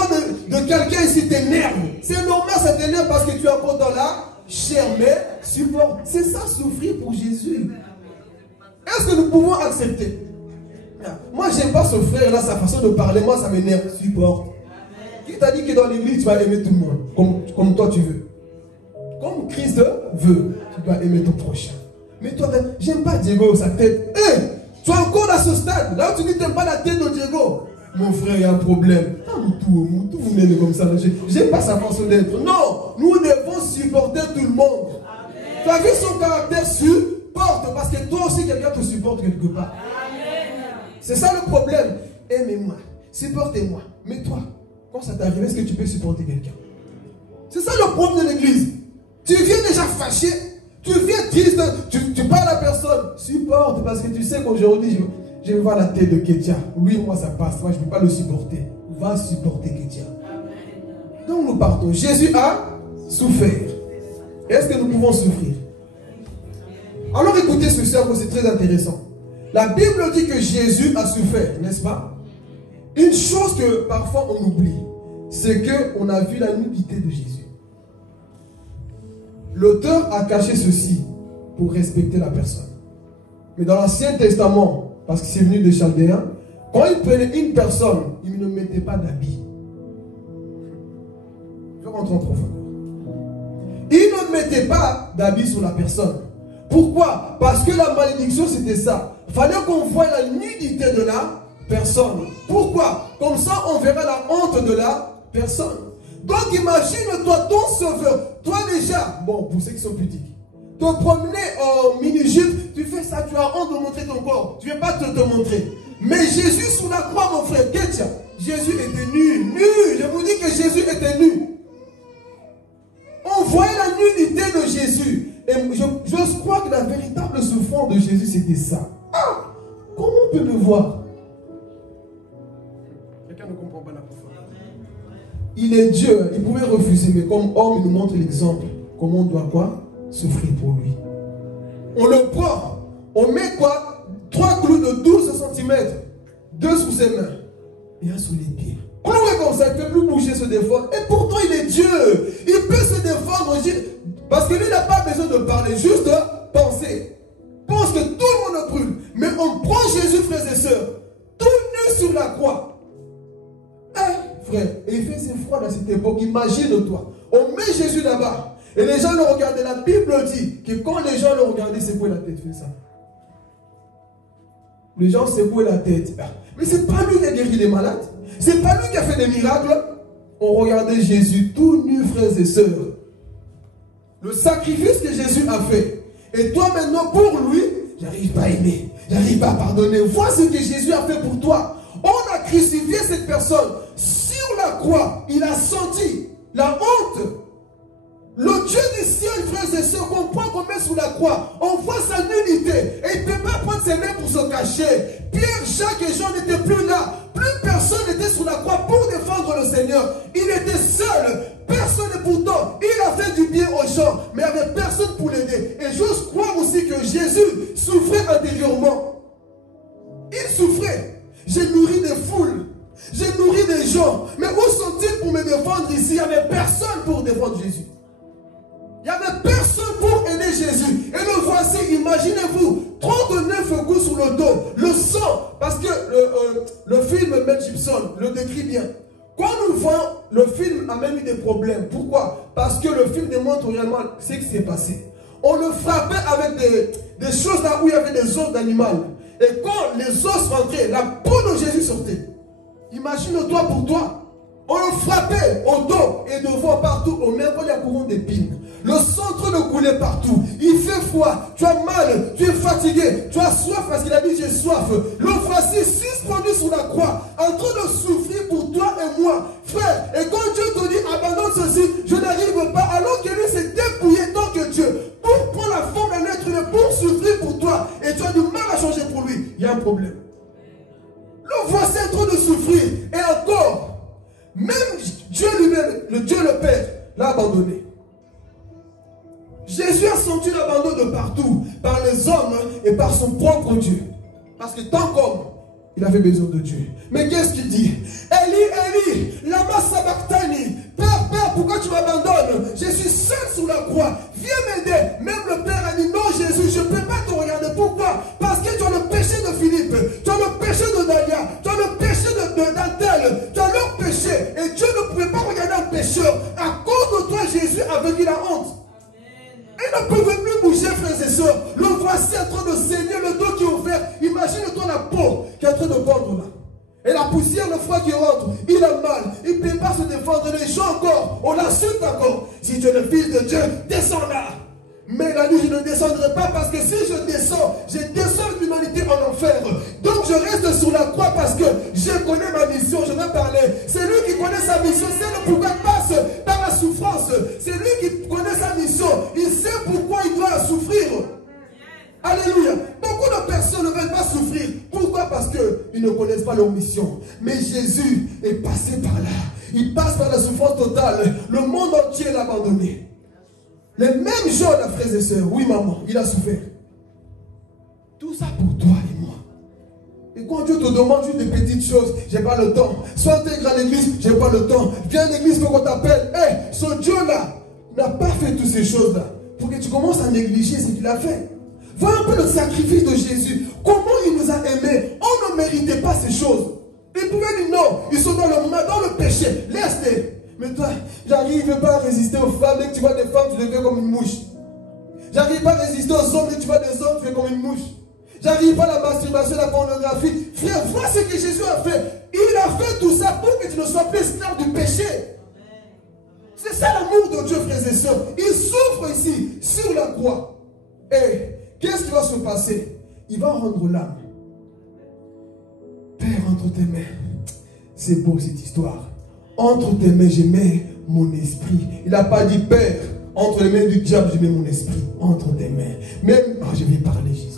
de quelqu'un ici t'énerve. C'est normal, ça t'énerve parce que tu es encore dans la chair, mais supporte. C'est ça, souffrir pour Jésus. Est-ce que nous pouvons accepter? Moi, j'aime pas ce frère-là, sa façon de parler. Moi, ça m'énerve. Supporte. Qui t'a dit que dans l'église, tu vas aimer tout le monde, comme toi tu veux? Comme Christ veut, tu dois aimer ton prochain. Mais toi, j'aime pas Diego, sa tête. Hey, tu es encore à ce stade. Là où tu dis que tu n'aimes pas la tête de Diego. Mon frère, il y a un problème. Ah, Moutou, vous m'aimez comme ça. J'aime pas sa façon d'être. Non, nous devons supporter tout le monde. Tu as vu son caractère supporte. Parce que toi aussi, quelqu'un te supporte quelque part. C'est ça le problème. Aimez-moi, supportez-moi. Mais toi, quand ça t'arrive, est-ce que tu peux supporter quelqu'un? C'est ça le problème de l'église. Tu viens déjà fâché. Tu viens triste. Tu parles à personne. Supporte parce que tu sais qu'aujourd'hui, je vais voir la tête de Ketia. Oui, moi ça passe. Moi je ne peux pas le supporter. Va supporter Ketia. Donc nous partons. Jésus a souffert. Est-ce que nous pouvons souffrir? Alors écoutez ce soir, c'est très intéressant. La Bible dit que Jésus a souffert, n'est-ce pas? Une chose que parfois on oublie, c'est qu'on a vu la nudité de Jésus. L'auteur a caché ceci pour respecter la personne. Mais dans l'Ancien Testament, parce que c'est venu des Chaldéens, quand il prenait une personne, il ne mettait pas d'habit. Je rentre en profondeur. Il ne mettait pas d'habit sur la personne. Pourquoi? Parce que la malédiction c'était ça. Il fallait qu'on voie la nudité de la personne. Pourquoi? Comme ça on verra la honte de la personne. Donc imagine-toi ton sauveur. Toi déjà, bon pour ceux qui sont pudiques, te promener en mini-jupe, tu fais ça, tu as honte de montrer ton corps. Tu ne veux pas te montrer. Mais Jésus sous la croix, mon frère, Ketia, Jésus était nu. Nu. Je vous dis que Jésus était nu. On voyait la nudité de Jésus. Et je crois que la véritable souffrance de Jésus, c'était ça. Ah, comment on peut me voir? Quelqu'un ne comprend pas la profondeur. Il est Dieu, il pouvait refuser, mais comme homme, il nous montre l'exemple. Comment on doit quoi? Souffrir pour lui. On le prend, on met quoi? 3 clous de 12 cm, 2 sous ses mains et 1 sous les pieds. Cloué comme ça, il ne peut plus bouger, se défendre. Et pourtant, il est Dieu. Il peut se défendre. Parce que lui n'a pas besoin de parler, juste de penser. Pense que tout le monde brûle. Mais on prend Jésus, frères et sœurs, tout nu sur la croix. Frère, et il fait ses froid dans cette époque. Imagine-toi. On met Jésus là-bas. Et les gens le regardaient. La Bible dit que quand les gens le regardaient, secouaient la tête. Fait ça. Les gens secouaient la tête. Mais c'est pas lui qui a guéri les malades. C'est pas lui qui a fait des miracles. On regardait Jésus tout nu, frères et sœurs. Le sacrifice que Jésus a fait. Et toi maintenant, pour lui, j'arrive pas à aimer. J'arrive pas à pardonner. Vois ce que Jésus a fait pour toi. On a crucifié cette personne. Sur la croix, il a senti la honte. Le Dieu du ciel, frères et sœurs, qu'on prend, qu'on met sous la croix, on voit sa nudité. Et il ne peut pas prendre ses mains pour se cacher. Pierre, Jacques et Jean n'étaient plus là. Plus personne n'était sous la croix pour défendre le Seigneur. Il était seul. Personne, et pourtant, il a fait du bien aux gens. Mais il n'y avait personne pour l'aider. Et j'ose croire aussi que Jésus souffrait intérieurement. Il souffrait. J'ai nourri des foules. J'ai nourri des gens. Mais où sont-ils pour me défendre ici? Il n'y avait personne pour défendre Jésus. Il n'y avait personne pour aider Jésus. Et le voici, imaginez-vous, 39 coups sur le dos, le sang, parce que le film Mel Gibson le décrit bien. Quand nous voyons, le film a même eu des problèmes. Pourquoi? Parce que le film démontre réellement ce qui s'est passé. On le frappait avec des choses là où il y avait des os d'animal. Et quand les os rentraient, la peau de Jésus sortait. Imagine-toi pour toi. On le frappait au dos et devant partout, au même quand il y a courant d'épines. Le sang en train de couler partout. Il fait froid, tu as mal, tu es fatigué, tu as soif parce qu'il a dit j'ai soif. Le voici suspendu sur la croix, en train de souffrir pour toi et moi. Frère, et quand Dieu te dit abandonne ceci, je n'arrive pas, alors que lui s'est dépouillé tant que Dieu, pour prendre la forme d'un être humain, pour souffrir pour toi, et tu as du mal à changer pour lui, il y a un problème. Le voici en train de souffrir, et encore, même Dieu lui-même, le Dieu le Père, l'a abandonné. Jésus a senti l'abandon de partout, par les hommes et par son propre Dieu. Parce que tant qu'homme, il avait besoin de Dieu. Mais qu'est-ce qu'il dit? Eli, Eli, lama sabachthani. Père, Père, pourquoi tu m'abandonnes? Je suis seul sous la croix. Viens m'aider. Même le Père a dit non, Jésus, je ne peux pas te regarder. Pourquoi? Parce que tu as le péché de Philippe, tu as le péché de Dalia, tu as le péché d'Antel, tu as leur péché. Et Dieu ne pouvait pas regarder un pécheur. À cause de toi, Jésus a vécu la honte. Il ne pouvait plus bouger, frères et sœurs. Le voici en train de saigner, le dos qui est ouvert. Imagine-toi la peau qui est en train de pendre là. Et la poussière, le froid qui rentre. Il a mal. Il ne peut pas se défendre. Les gens encore. On l'insulte encore. Si tu es le fils de Dieu, descends là. Mais il a dit, je ne descendrai pas parce que si je descends l'humanité en enfer. Donc je reste sur la croix parce que je connais ma mission. Je vais parler. C'est lui qui connaît sa mission. C'est le pourquoi il passe par la souffrance. C'est lui qui connaît sa mission. Il sait pourquoi il doit souffrir. Alléluia. Beaucoup de personnes ne veulent pas souffrir. Pourquoi? Parce qu'ils ne connaissent pas leur mission. Mais Jésus est passé par là. Il passe par la souffrance totale. Le monde entier l'a abandonné. Les mêmes gens, là, frères et sœurs. Oui, maman, il a souffert. Tout ça pour toi et moi. Et quand Dieu te demande juste des petites choses, j'ai pas le temps. Sois intégré à l'église, j'ai pas le temps. Viens à l'église pour qu'on t'appelle. Ce Dieu-là n'a pas fait toutes ces choses-là. Pour que tu commences à négliger ce qu'il a fait. Vois un peu le sacrifice de Jésus. Comment il nous a aimés. On ne méritait pas ces choses. Il pouvait dire non. Ils sont dans le péché. Laisse-les. Mais toi, j'arrive pas à résister aux femmes. Dès que tu vois des femmes, tu deviens comme une mouche. J'arrive pas à résister aux hommes. Dès que tu vois des hommes, tu fais comme une mouche. J'arrive pas à la masturbation, la pornographie. Frère, vois ce que Jésus a fait. Il a fait tout ça pour que tu ne sois plus esclave du péché. C'est ça l'amour de Dieu, frères et sœurs. Il souffre ici, sur la croix. Et qu'est-ce qui va se passer? Il va rendre l'âme. Père, entre tes mains. C'est beau cette histoire. Entre tes mains, je mets mon esprit. Il n'a pas dit, Père, entre les mains du diable, je mets mon esprit entre tes mains. Même, je vais parler Jésus.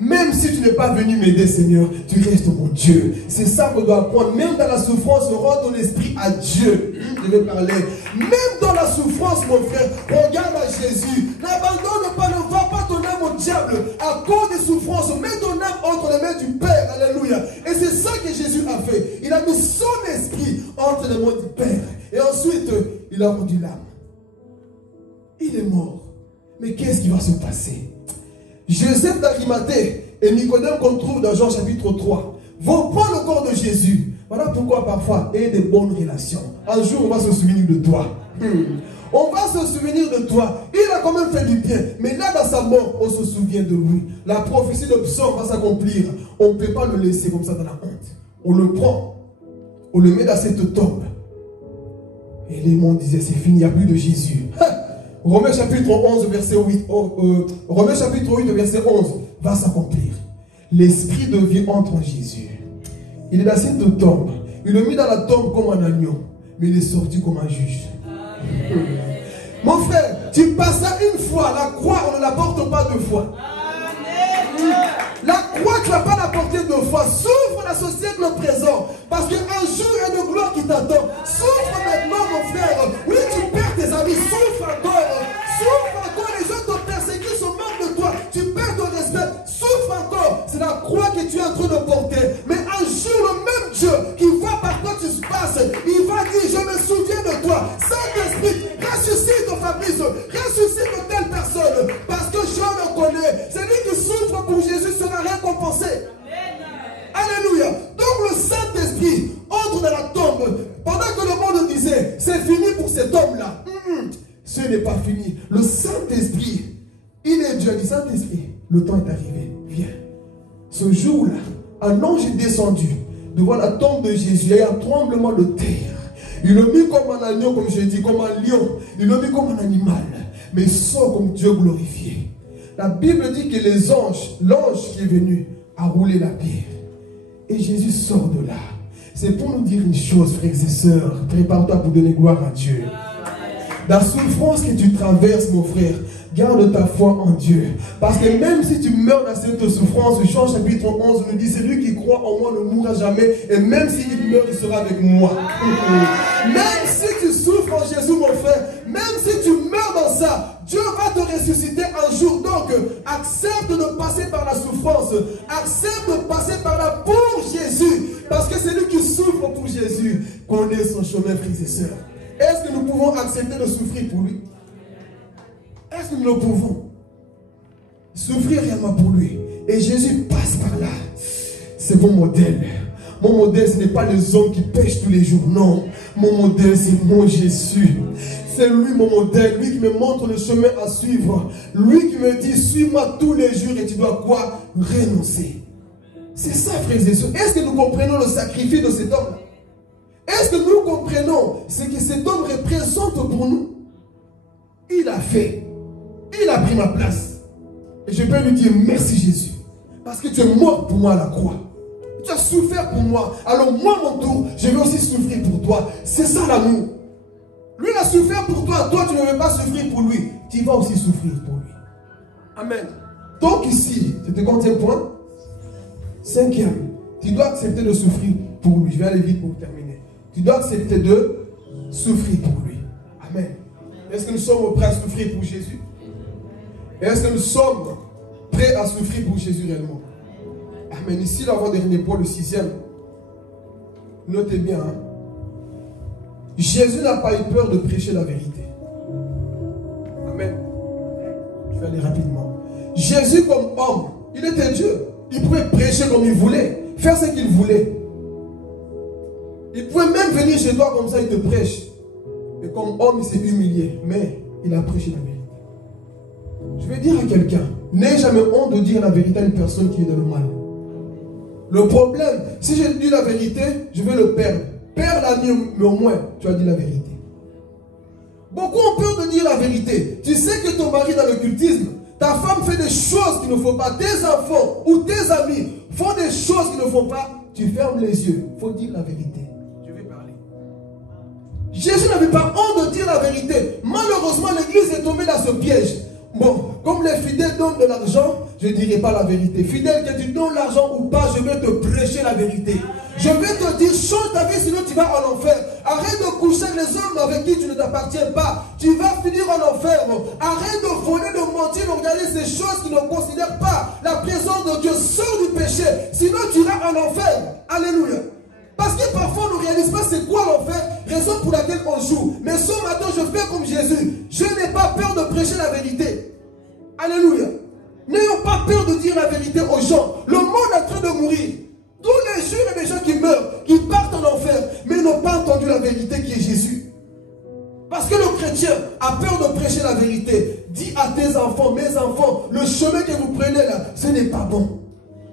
Même si tu n'es pas venu m'aider, Seigneur, tu restes mon Dieu. C'est ça qu'on doit apprendre. Même dans la souffrance, rends ton esprit à Dieu. Je vais parler. Même dans la souffrance, mon frère, regarde à Jésus. N'abandonne pas, ne va pas ton âme au diable. À cause des souffrances, mets ton âme entre les mains du Père. Alléluia. Et c'est ça que Jésus a fait. Il a mis son esprit entre les mains du Père. Et ensuite, il a rendu l'âme. Il est mort. Mais qu'est-ce qui va se passer? Joseph d'Arimathée et Nicodème qu'on trouve dans Jean chapitre 3 vont prendre le corps de Jésus. Voilà pourquoi parfois, ayez de bonnes relations. Un jour, on va se souvenir de toi. On va se souvenir de toi. Il a quand même fait du bien. Mais là, dans sa mort, on se souvient de lui. La prophétie de Psaume va s'accomplir. On ne peut pas le laisser comme ça dans la honte. On le prend. On le met dans cette tombe. Et les mondes disaient, c'est fini, il n'y a plus de Jésus. Romains chapitre 11, verset 8. Romains chapitre 8, verset 11 va s'accomplir. L'esprit de vie entre en Jésus. Il est dans cette tombe. Il le mit dans la tombe comme un agneau. Mais il est sorti comme un juge. Amen. Mon frère, tu passes une fois. La croix, on ne la porte pas deux fois. Amen. La croix, tu ne vas pas la porter deux fois. Souffre la société de notre présent. Parce qu'un jour, il y a de gloire qui t'attend. Souffre maintenant, mon frère. Oui, tu perds tes amis. Souffre encore. Souffre encore. Les gens te persécutent, se moquent de toi. Tu perds ton respect. Souffre encore. C'est la croix que tu es en train de porter. Mais un jour, le même Dieu qui voit par quoi tu se passes, il va dire, je me souviens de toi. Saint-Esprit, ressuscite Fabrice. Ressuscite telle personne. Parce que je le connais. Celui qui souffre pour Jésus sera récompensé. Alléluia. Donc le Saint-Esprit entre dans la tombe. Pendant que le monde disait, c'est fini pour cet homme-là. Ce n'est pas fini. Le Saint-Esprit, il est Dieu. Il dit, Saint-Esprit, le temps est arrivé. Viens. Ce jour-là, un ange est descendu devant la tombe de Jésus. Il y a eu un tremblement de terre. Il le mit comme un agneau, comme je dis, comme un lion. Il le mit comme un animal. Mais il sort comme Dieu glorifié. La Bible dit que les anges, l'ange qui est venu, a roulé la pierre. Et Jésus sort de là. C'est pour nous dire une chose, frères et sœurs. Prépare-toi pour donner gloire à Dieu. La souffrance que tu traverses, mon frère, garde ta foi en Dieu. Parce que même si tu meurs dans cette souffrance, Jean chapitre 11 nous dit, celui qui croit en moi ne mourra jamais. Et même s'il meurt, il sera avec moi. Même si tu souffres en Jésus, mon frère, même si tu meurs dans ça, Dieu va te ressusciter un jour. Donc, accepte de passer par la souffrance. Accepte de passer par là pour Jésus. Parce que celui qui souffre pour Jésus connaît son chemin, frères et sœurs. Est-ce que nous pouvons accepter de souffrir pour lui? Est-ce que nous le pouvons? Souffrir réellement pour lui. Et Jésus passe par là. C'est mon modèle. Mon modèle, ce n'est pas les hommes qui pêchent tous les jours. Non. Mon modèle, c'est mon Jésus. C'est lui mon modèle. Lui qui me montre le chemin à suivre. Lui qui me dit, suis-moi tous les jours et tu dois quoi? Renoncer. C'est ça, frères et sœurs. Est-ce que nous comprenons le sacrifice de cet homme-là? Est-ce que nous comprenons ce que cet homme représente pour nous? Il a fait. Il a pris ma place. Et je peux lui dire merci Jésus. Parce que tu es mort pour moi à la croix. Tu as souffert pour moi. Alors moi, mon tour, je vais aussi souffrir pour toi. C'est ça l'amour. Lui, il a souffert pour toi. Toi, tu ne veux pas souffrir pour lui. Tu vas aussi souffrir pour lui. Amen. Donc ici, c'était combien de point? 5e. Tu dois accepter de souffrir pour lui. Je vais aller vite pour terminer. Tu dois accepter de souffrir pour lui. Amen. Est-ce que nous sommes prêts à souffrir pour Jésus? Est-ce que nous sommes prêts à souffrir pour Jésus réellement? Amen. Ici, l'avant-dernier point, le 6e. Notez bien. Hein? Jésus n'a pas eu peur de prêcher la vérité. Amen. Je vais aller rapidement. Jésus comme homme, il était Dieu. Il pouvait prêcher comme il voulait. Faire ce qu'il voulait. Il pouvait même venir chez toi comme ça, il te prêche. Et comme homme, il s'est humilié. Mais il a prêché la vérité. Je vais dire à quelqu'un, n'aie jamais honte de dire la vérité à une personne qui est dans le mal. Le problème, si je dis la vérité, je vais le perdre. Perds la vie, mais au moins, tu as dit la vérité. Beaucoup ont peur de dire la vérité. Tu sais que ton mari dans l'occultisme, ta femme fait des choses qu'il ne faut pas. Tes enfants ou tes amis font des choses qu'il ne faut pas. Tu fermes les yeux. Il faut dire la vérité. Je vais parler. Jésus n'avait pas honte de dire la vérité. Malheureusement, l'église est tombée dans ce piège. Bon, comme les fidèles donnent de l'argent, je ne dirai pas la vérité. Fidèle, que tu donnes l'argent ou pas, je vais te prêcher la vérité. Je vais te dire, change ta vie, sinon tu vas en enfer. Arrête de coucher avec les hommes avec qui tu ne t'appartiens pas. Tu vas finir en enfer. Arrête de voler, de mentir, de regarder ces choses qui ne considèrent pas la présence de Dieu. Sors du péché, sinon tu iras en enfer. Alléluia. Parce que parfois on ne réalise pas c'est quoi l'enfer, raison pour laquelle on joue. Mais ce matin, je fais comme Jésus. Je n'ai pas peur de prêcher la vérité. Alléluia. N'ayons pas peur de dire la vérité aux gens. Le monde est en train de mourir. Tous les jours, il y a des gens qui meurent, qui partent en enfer, mais n'ont pas entendu la vérité qui est Jésus. Parce que le chrétien a peur de prêcher la vérité. Dis à tes enfants, mes enfants, le chemin que vous prenez là, ce n'est pas bon.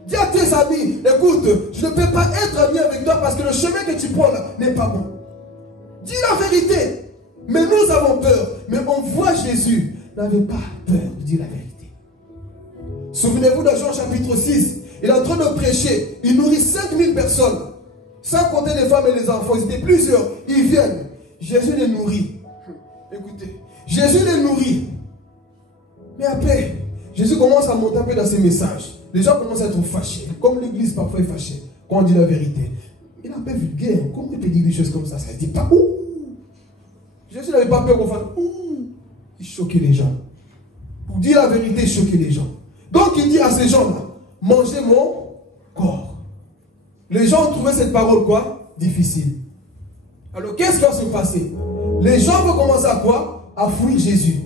Dis à tes amis, écoute, je ne peux pas être ami avec toi parce que le chemin que tu prends là n'est pas bon. Dis la vérité. Mais nous avons peur. Mais on voit Jésus n'avait pas peur de dire la vérité. Souvenez-vous de Jean chapitre 6. Il est en train de prêcher. Il nourrit 5000 personnes. Sans compter les femmes et les enfants. Ils étaient plusieurs. Ils viennent. Jésus les nourrit. Écoutez. Jésus les nourrit. Mais après, Jésus commence à monter un peu dans ses messages. Les gens commencent à être fâchés. Comme l'église parfois est fâchée. Quand on dit la vérité. Il est un peu vulgaire. Comment il peut dire des choses comme ça? Ça ne dit pas ouh. Jésus n'avait pas peur qu'on fasse ouh. Il choquait les gens. Pour dire la vérité, il choquait les gens. Donc il dit à ces gens-là, mangez mon corps. Les gens ont trouvé cette parole quoi? Difficile. Alors qu'est-ce qui va se passer? Les gens vont commencer à quoi? À fuir Jésus.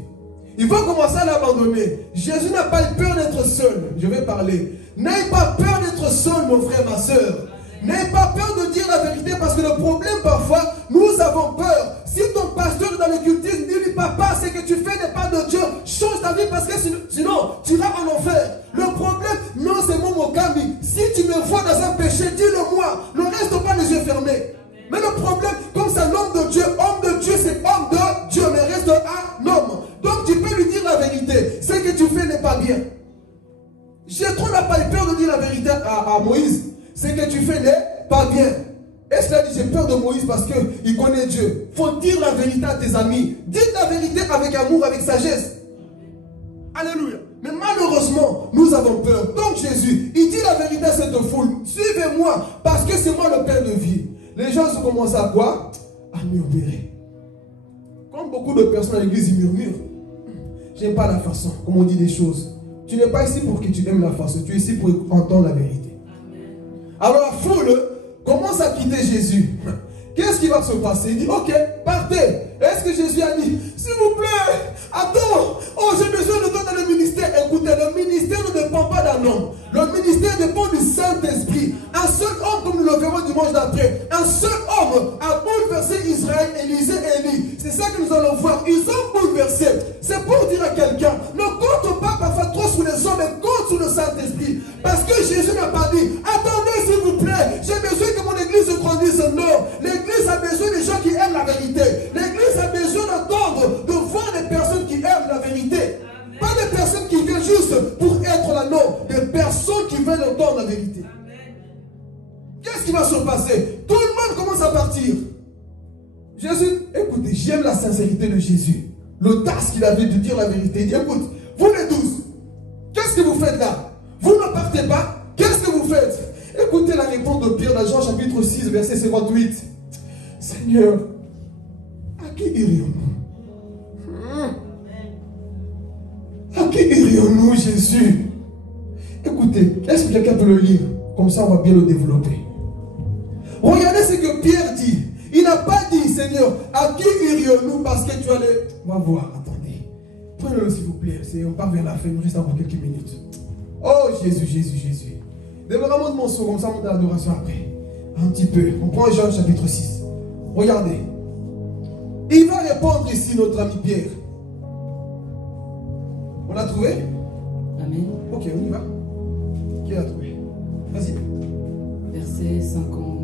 Ils vont commencer à l'abandonner. Jésus n'a pas eu peur d'être seul. Je vais parler. N'ayez pas peur d'être seul, mon frère, ma soeur. N'ayez pas peur de dire la vérité parce que le problème parfois, nous avons peur. Si ton pasteur est dans le culte, dis-lui papa, ce que tu fais n'est pas de Dieu. Change ta vie parce que sinon, tu iras en enfer. Le problème, non, c'est mon Kami. Si tu me vois dans un péché, dis-le moi. Ne reste pas les yeux fermés. Mais le problème, comme c'est un homme de Dieu, c'est homme de Dieu, mais reste un homme. Donc tu peux lui dire la vérité. Ce que tu fais n'est pas bien. Jétro n'a pas eu peur de dire la vérité à Moïse. Ce que tu fais n'est pas bien. Est-ce qu'il a dit j'ai peur de Moïse parce qu'il connaît Dieu? Il faut dire la vérité à tes amis. Dites la vérité avec amour, avec sagesse. Alléluia. Mais malheureusement, nous avons peur. Donc Jésus, il dit la vérité à cette foule. Suivez-moi parce que c'est moi le Père de vie. Les gens se commencent à quoi? À murmurer. Comme beaucoup de personnes à l'église, ils murmurent. J'aime pas la façon, comme on dit des choses. Tu n'es pas ici pour que tu aimes la façon. Tu es ici pour entendre la vérité. Alors la foule commence à quitter Jésus. Qu'est-ce qui va se passer? Il dit, ok, partez. Est-ce que Jésus a dit, s'il vous plaît, attends, oh j'ai besoin de toi dans le ministère. Écoutez, le ministère ne dépend pas d'un homme. Le ministère dépend du Saint-Esprit. Un seul homme, comme nous le verrons dimanche d'après, un seul homme a bouleversé Israël, Élisée et Élie. C'est ça que nous allons voir. Ils ont bouleversé. C'est pour dire à quelqu'un, ne compte pas parfois trop sur les hommes, mais compte sur le Saint-Esprit. Parce que Jésus n'a pas dit, attendez s'il vous plaît, j'ai besoin que mon église se grandisse. Non, l'église a besoin des gens qui aiment la vérité. L'église a besoin d'entendre, de voir des personnes qui aiment la vérité. Pas des personnes qui viennent juste pour être là, non. Des personnes qui veulent entendre la vérité. Qu'est-ce qui va se passer? Tout le monde commence à partir. Jésus, écoutez, j'aime la sincérité de Jésus. L'audace qu'il avait de dire la vérité. Il dit, écoute, vous les 12, qu'est-ce que vous faites là? Vous ne partez pas? Qu'est-ce que vous faites? Écoutez la réponse de Pierre dans Jean chapitre 6, verset 58. Seigneur, à qui irions-nous? À qui irions-nous, Jésus? Écoutez, est-ce que quelqu'un peut le lire? Comme ça, on va bien le développer. Regardez ce que Pierre dit. Il n'a pas dit, Seigneur, à qui irions-nous parce que tu as les... On va voir, attendez. Prenez-le s'il vous plaît. On part vers la fin, il nous reste encore quelques minutes. Oh, Jésus, Jésus, Jésus. Développement de mon son, comme ça, on monte à l'adoration après. Un petit peu. On prend Jean chapitre 6. Regardez. Il va répondre ici, notre ami Pierre. On l'a trouvé? Amen. Ok, on y va. Qui l'a trouvé? Vas-y. Verset 50.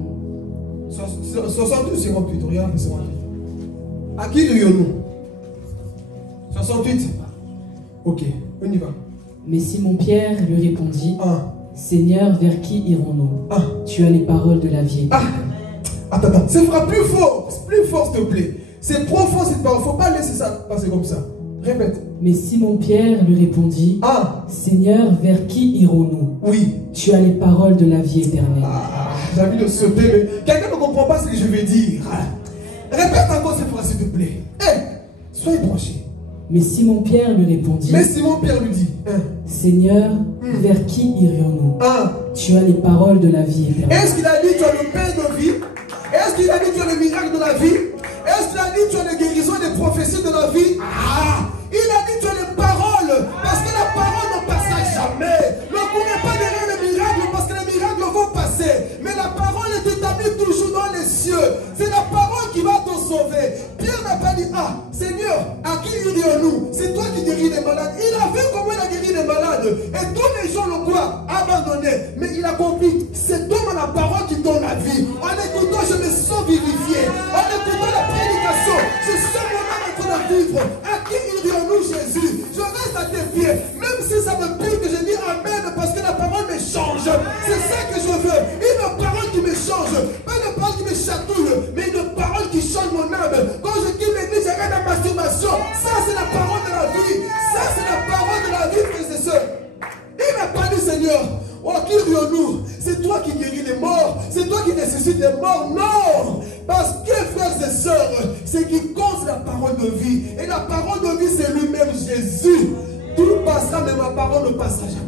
72, 58. Regarde, 58. À qui irions-nous? 68. Ok, on y va. Mais Simon-Pierre lui répondit, Seigneur, vers qui irons-nous? Tu as les paroles de la vie. Attends, ça fera plus fort, s'il te plaît. C'est profond cette parole. Il ne faut pas laisser ça passer comme ça. Répète. Mais Simon-Pierre lui répondit, Seigneur, vers qui irons-nous? Oui. Tu as les paroles de la vie éternelle. J'ai envie de sauter, mais quelqu'un ne comprend pas ce que je vais dire. Répète encore cette phrase, s'il te plaît. Soyez branchés. Mais Simon-Pierre lui répondit, Mais Simon-Pierre lui dit, Seigneur, vers qui irions-nous? Tu as les paroles de la vie éternelle. Est-ce qu'il a dit tu as le pain de vie? Est-ce qu'il a dit tu as le miracle de la vie? Est-ce qu'il a dit tu as les guérisons et les prophéties de la vie? Il a dit tu as les paroles, parce que la parole ne passera jamais. Ne courez pas derrière les miracles, parce que les miracles vont passer. Mais la parole est établie toujours dans les cieux. C'est la parole qui va te sauver. Pierre n'a pas dit, Seigneur, à qui irions-nous? C'est toi qui guéris les malades. Il a vu comment il a guéri les malades. Et tous les gens le croient, abandonné. Mais il a compris, c'est toi la parole qui donne la vie. En écoutant, je me sens vivifié. En écoutant la prédication, je sens mon âme en train de vivre. À qui irions-nous, Jésus? Je reste à tes pieds. Même si ça me pique, je dis Amen, parce que la parole me change. C'est ça que je veux. Une parole qui me change. Pas une parole qui me chatouille, mais une parole qui change mon âme. Quand je quitte l'église, j'arrête la masturbation. Ça, c'est la parole de la vie. Ça, c'est la parole de la vie, frères et sœurs. Il n'a pas dit, Seigneur, qui irions-nous? C'est toi qui guéris les morts. C'est toi qui ressuscites les morts. Non! Parce que, frères et sœurs, c'est qui compte la parole de vie. Et la parole de vie, c'est lui-même, Jésus. Tout passera, mais ma parole ne passera jamais.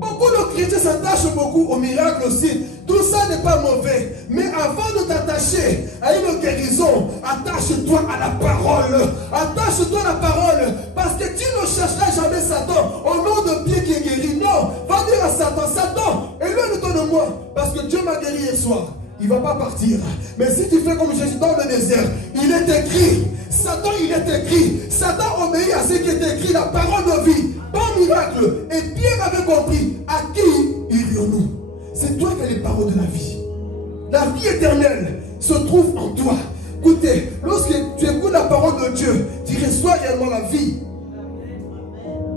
Beaucoup de chrétiens s'attachent beaucoup au miracle aussi. Tout ça n'est pas mauvais. Mais avant de t'attacher à une guérison, attache-toi à la parole. Attache-toi à la parole. Parce que tu ne chercheras jamais Satan au nom de pied qui est guéri. Non. Va dire à Satan, Satan, éloigne-toi de moi. Parce que Dieu m'a guéri hier soir. Il ne va pas partir. Mais si tu fais comme Jésus dans le désert, il est écrit. Satan, il est écrit. Satan obéit à ce qui est écrit, la parole de vie. Bon miracle. Et Pierre avait compris. À qui irions-nous? C'est toi qui as les paroles de la vie. La vie éternelle se trouve en toi. Écoutez, lorsque tu écoutes la parole de Dieu, tu reçois réellement la vie.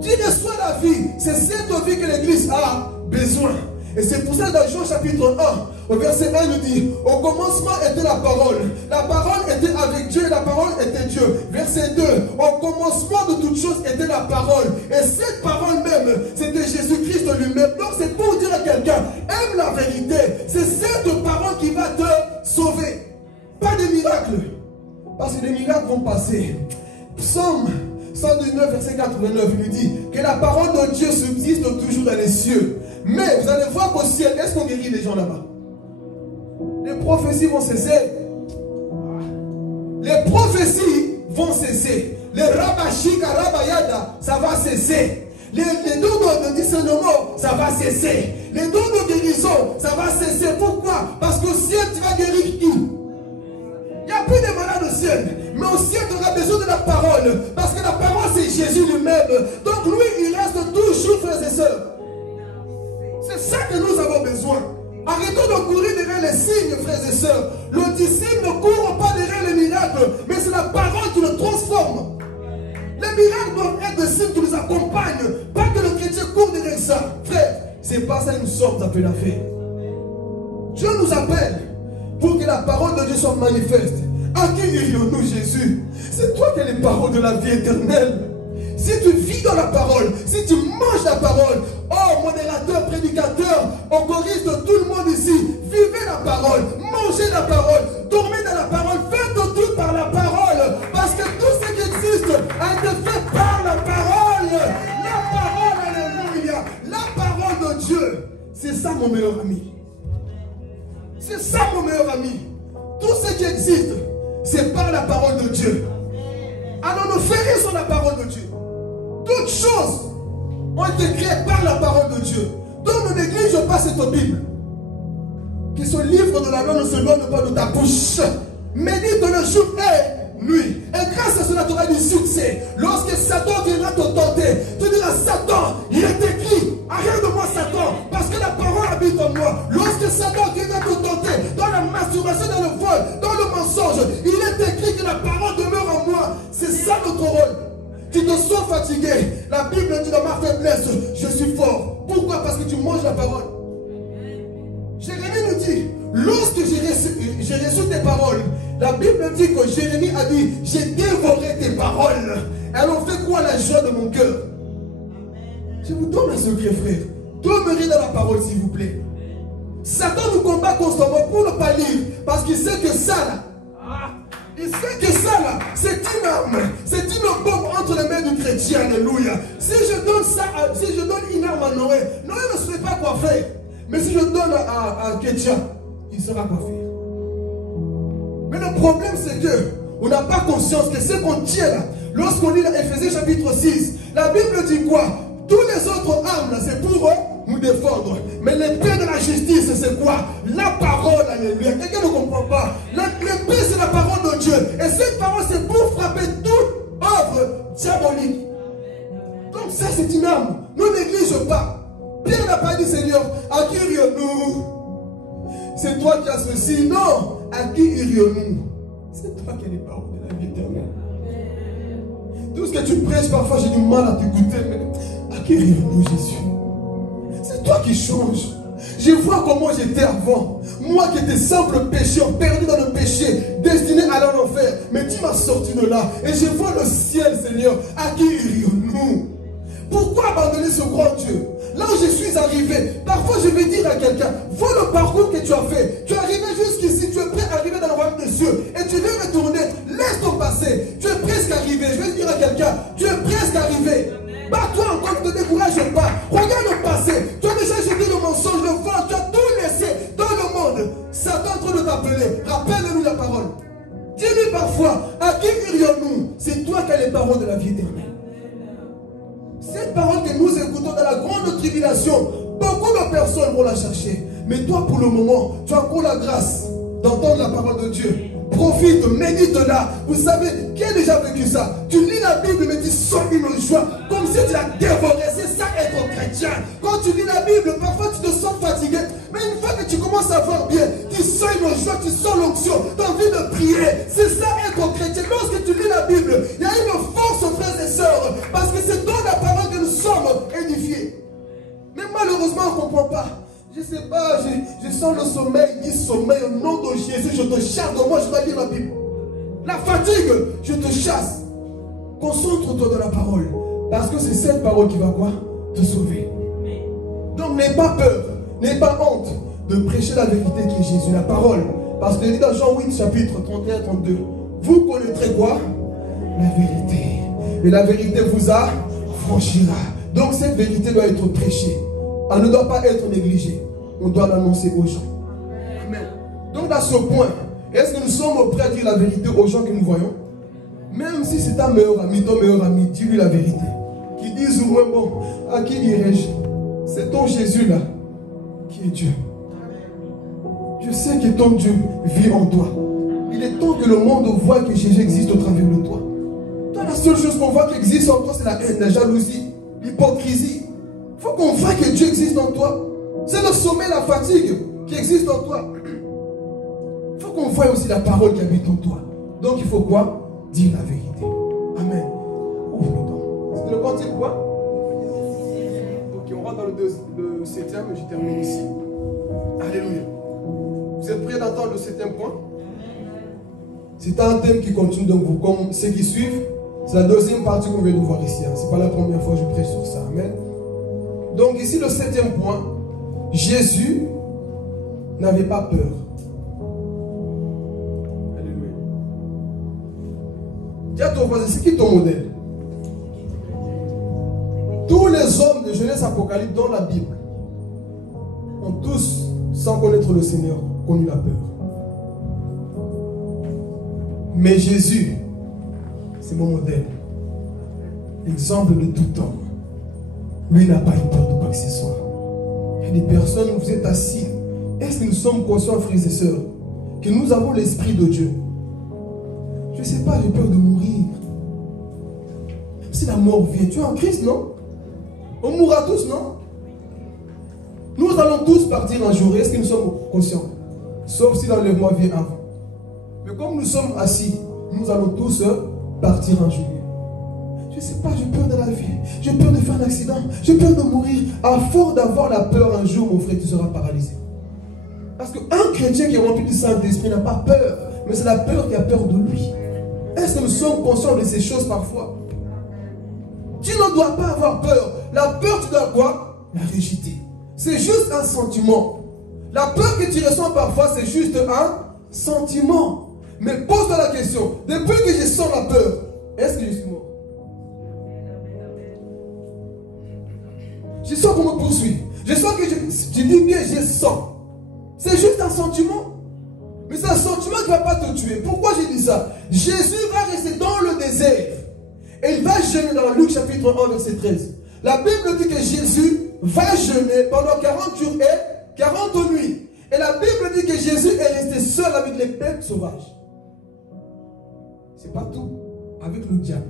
Tu reçois la vie. C'est cette vie que l'Église a besoin. Et c'est pour ça dans Jean chapitre 1, au verset 1, il nous dit, au commencement était la parole. La parole était avec Dieu et la parole était Dieu. Verset 2, au commencement de toutes choses était la parole. Et cette parole même, c'était Jésus-Christ lui-même. Donc c'est pour dire à quelqu'un, aime la vérité. C'est cette parole qui va te sauver. Pas de miracles. Parce que les miracles vont passer. Psaume 119, verset 89, il nous dit que la parole de Dieu subsiste toujours dans les cieux. Mais vous allez voir qu'au ciel, est-ce qu'on guérit les gens là-bas? Les prophéties vont cesser. Les prophéties vont cesser. Les rabashika, rabayada, ça va cesser. Les dons de discernement, ça va cesser. Les dons de guérison, ça va cesser. Pourquoi? Parce qu'au ciel, tu vas guérir qui? Il n'y a plus de malades au ciel. Mais au ciel, tu auras besoin de la parole. Parce que la parole, c'est Jésus lui-même. Donc lui, il reste toujours, frères et sœurs. C'est ça que nous avons besoin. Arrêtons de courir derrière les signes, frères et sœurs. Le disciple ne court pas derrière les miracles, mais c'est la parole qui le transforme. Les miracles doivent être des signes qui nous accompagnent. Pas que le chrétien court derrière ça. Frère, c'est pas ça que nous sommes appelés à faire. Dieu nous appelle pour que la parole de Dieu soit manifeste. À qui irions-nous, Jésus? C'est toi qui as les paroles de la vie éternelle. Si tu vis dans la parole, si tu manges la parole, oh modérateur, prédicateur, choriste, tout le monde ici, vivez la parole, mangez la parole, dormez dans la parole, faites tout par la parole, parce que tout ce qui existe a été fait par la parole. La parole, alléluia, la parole de Dieu, c'est ça mon meilleur ami. C'est ça mon meilleur ami. Tout ce qui existe, c'est par la parole de Dieu. Alors ne fais rien sur la parole de Dieu. Toutes choses ont été créées par la parole de Dieu. Donc ne néglige pas cette Bible. Que ce livre de la loi ne se loigne pas de ta bouche. Médite le jour et nuit. Et grâce à cela, tu auras du succès. Lorsque Satan viendra te tenter, tu diras, Satan, il est écrit. Arrête de moi, Satan, parce que la parole habite en moi. Lorsque Satan viendra te tenter, dans la masturbation, dans le vol, dans le mensonge, il est écrit que la parole demeure en moi. C'est ça notre rôle. Tu te sens fatigué. La Bible dit dans ma faiblesse, je suis fort. Pourquoi? Parce que tu manges la parole. Jérémie nous dit, lorsque j'ai j'ai reçu tes paroles. La Bible dit que Jérémie a dit, j'ai dévoré tes paroles. Elles ont fait quoi la joie de mon cœur? Je vous donne un secret, frère. Demeurez dans la parole, s'il vous plaît. Satan nous combat constamment pour ne pas lire. Parce qu'il sait que ça, là, il sait que ça, là, c'est une arme. C'est une bombe entre les mains du chrétien. Alléluia. Si je donne ça, si je donne une arme à Noé, Noé ne saurait pas quoi faire. Mais si je donne à un chrétien, il saura quoi faire. Mais le problème, c'est que on n'a pas conscience que ce qu'on tient là, lorsqu'on lit Éphésiens chapitre 6, la Bible dit quoi? Tous les autres armes, là, c'est pour nous défendre. Mais l'épée de la justice, c'est quoi? La parole, alléluia. Quelqu'un ne comprend pas. L'épée, c'est la parole de Dieu. Et cette parole, c'est pour frapper toute œuvre diabolique. Donc ça, c'est une arme. Ne néglige pas. Pierre n'a pas dit, Seigneur, à qui irions-nous? C'est toi qui as ceci. Non. À qui irions-nous? C'est toi qui as les paroles de la vie éternelle. Tout ce que tu prêches, parfois j'ai du mal à t'écouter. Mais à qui irions-nous, Jésus? C'est toi qui changes. Je vois comment j'étais avant. Moi qui étais simple pécheur, perdu dans le péché, destiné à aller en enfer. Mais tu m'as sorti de là. Et je vois le ciel, Seigneur. À qui irions-nous? Pourquoi abandonner ce grand Dieu? Là où je suis arrivé, parfois je vais dire à quelqu'un, vois le parcours que tu as fait. Tu es arrivé jusqu'ici, tu es prêt à arriver dans le royaume des cieux. Et tu veux retourner, laisse ton passé. Tu es presque arrivé. Je vais dire à quelqu'un, tu es presque arrivé. Bats-toi encore, ne te décourage pas. Regarde le passé. Tu as déjà jeté le mensonge, le vent, tu as tout laissé dans le monde. Satan est en train de t'appeler. Rappelle-nous la parole. Dis-lui parfois, à qui irions-nous? C'est toi qui as les paroles de la vie éternelle. Cette parole que nous écoutons dans la grande tribulation, beaucoup de personnes vont la chercher. Mais toi, pour le moment, tu as encore la grâce d'entendre la parole de Dieu. Profite, médite-la. Vous savez, qui a déjà vécu ça? Tu lis la Bible, mais tu sens une joie, comme si tu l'as dévoré. C'est ça être chrétien. Quand tu lis la Bible, parfois tu te sens fatigué. Mais une fois que tu commences à voir bien, tu sens une joie, tu sens l'onction, tu as envie de prier. C'est ça être chrétien. Lorsque tu lis la Bible, il y a une force, frères et sœurs, parce que c'est dans la parole que nous sommes édifiés. Mais malheureusement, on ne comprend pas. Je ne sais pas, je sens le sommeil, dis sommeil au nom de Jésus, je te chasse de moi, je dois lire la Bible. La fatigue, je te chasse. Concentre-toi dans la parole, parce que c'est cette parole qui va quoi? Te sauver. Donc n'aie pas peur, n'aie pas honte de prêcher la vérité qui est Jésus, la parole. Parce que dit dans Jean 8, chapitre 31-32, vous connaîtrez quoi? La vérité. Et la vérité vous affranchira. Donc cette vérité doit être prêchée. Elle ne doit pas être négligée. On doit l'annoncer aux gens. Amen. Donc à ce point, est-ce que nous sommes prêts à dire la vérité aux gens que nous voyons? Même si c'est ta meilleure amie, ton meilleur ami, dis-lui la vérité. Qui disent au moins, bon, à qui irai-je? C'est ton Jésus là, qui est Dieu. Je sais que ton Dieu vit en toi. Il est temps que le monde voit que Jésus existe au travers de toi. Toi, la seule chose qu'on voit qui existe en toi, c'est la haine, la jalousie, l'hypocrisie. Il faut qu'on voit que Dieu existe en toi. C'est le sommeil, la fatigue qui existe en toi. Il faut qu'on voie aussi la parole qui habite en toi. Donc il faut quoi? Dire la vérité. Amen. Ouvre le temps. C'était le quantième quoi? Ok, on rentre dans le septième et je termine ici. Alléluia. Vous êtes prêts d'entendre le septième point? C'est un thème qui continue, donc vous, comme ceux qui suivent, c'est la deuxième partie qu'on vient de voir ici. Ce n'est pas la première fois que je prêche sur ça. Amen. Donc ici, le septième point, Jésus n'avait pas peur. Alléluia. Dis à ton voisin, c'est qui ton modèle? Tous les hommes de Genèse Apocalypse dans la Bible ont tous, sans connaître le Seigneur, connu la peur. Mais Jésus, c'est mon modèle. Exemple de tout homme. Lui n'a pas eu peur de quoi que ce soit. Il y a des personnes, vous êtes assis. Est-ce que nous sommes conscients, frères et sœurs, que nous avons l'Esprit de Dieu? Je ne sais pas, j'ai peur de mourir. Même si la mort vient, tu es en Christ, non? On mourra tous, non? Nous allons tous partir un jour. Est-ce que nous sommes conscients? Sauf si l'enlèvement vient avant. Mais comme nous sommes assis, nous allons tous partir un jour. Je ne sais pas, j'ai peur de la vie. J'ai peur de faire un accident. J'ai peur de mourir. À force d'avoir la peur, un jour, mon frère, tu seras paralysé. Parce qu'un chrétien qui est rempli du Saint-Esprit n'a pas peur, mais c'est la peur qui a peur de lui. Est-ce que nous sommes conscients de ces choses parfois? Tu ne dois pas avoir peur. La peur, tu dois quoi? La rejeter. C'est juste un sentiment. La peur que tu ressens parfois, c'est juste un sentiment. Mais pose-toi la question, depuis que je sens la peur, est-ce que je suis mort? Je sens qu'on me poursuit. Je sens que je dis bien, je sens. C'est juste un sentiment. Mais c'est un sentiment qui ne va pas te tuer. Pourquoi j'ai dit ça? Jésus va rester dans le désert. Et il va jeûner dans Luc chapitre 1, verset 13. La Bible dit que Jésus va jeûner pendant 40 jours et 40 nuits. Et la Bible dit que Jésus est resté seul avec les bêtes sauvages. C'est pas tout. Avec le diable.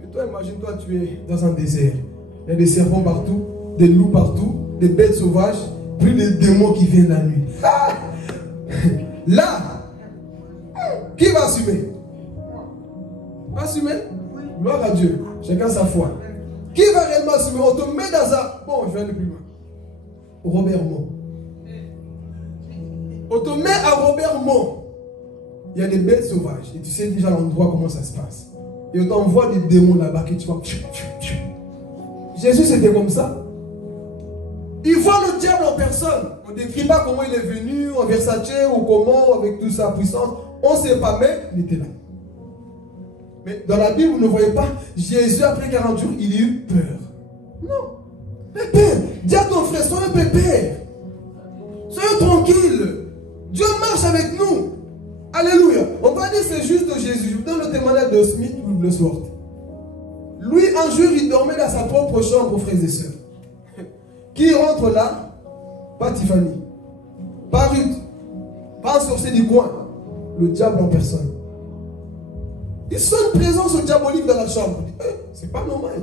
Mais toi, imagine-toi, tu es dans un désert. Il y a des serpents partout, des loups partout, des bêtes sauvages, puis des démons qui viennent la nuit. Ah! Là, qui va assumer? Va assumer? Gloire à Dieu. Chacun sa foi. Qui va réellement assumer? On te met dans un... Bon, je vais aller plus loin. Robert Mont. On te met à Robert Mont. Il y a des bêtes sauvages. Et tu sais déjà l'endroit comment ça se passe. Et on t'envoie des démons là-bas qui tu vois. Jésus c'était comme ça. Il voit le diable en personne. On ne décrit pas comment il est venu, en Versace ou comment, avec toute sa puissance. On ne sait pas, mais il était là. Mais dans la Bible, vous ne voyez pas, Jésus, après 40 jours, il a eu peur. Non. Pépère, dis à ton frère, soyez pépère. Soyez tranquille. Dieu marche avec nous. Alléluia. On va dire c'est juste de Jésus. Je vous donne le témoignage de Smith Wigglesworth. Lui, un jour, il dormait dans sa propre chambre, frères et sœurs. Qui rentre là? Pas Tiffany, pas Ruth, pas un sorcier du coin, le diable en personne. Il sent une présence diabolique dans la chambre. C'est pas normal.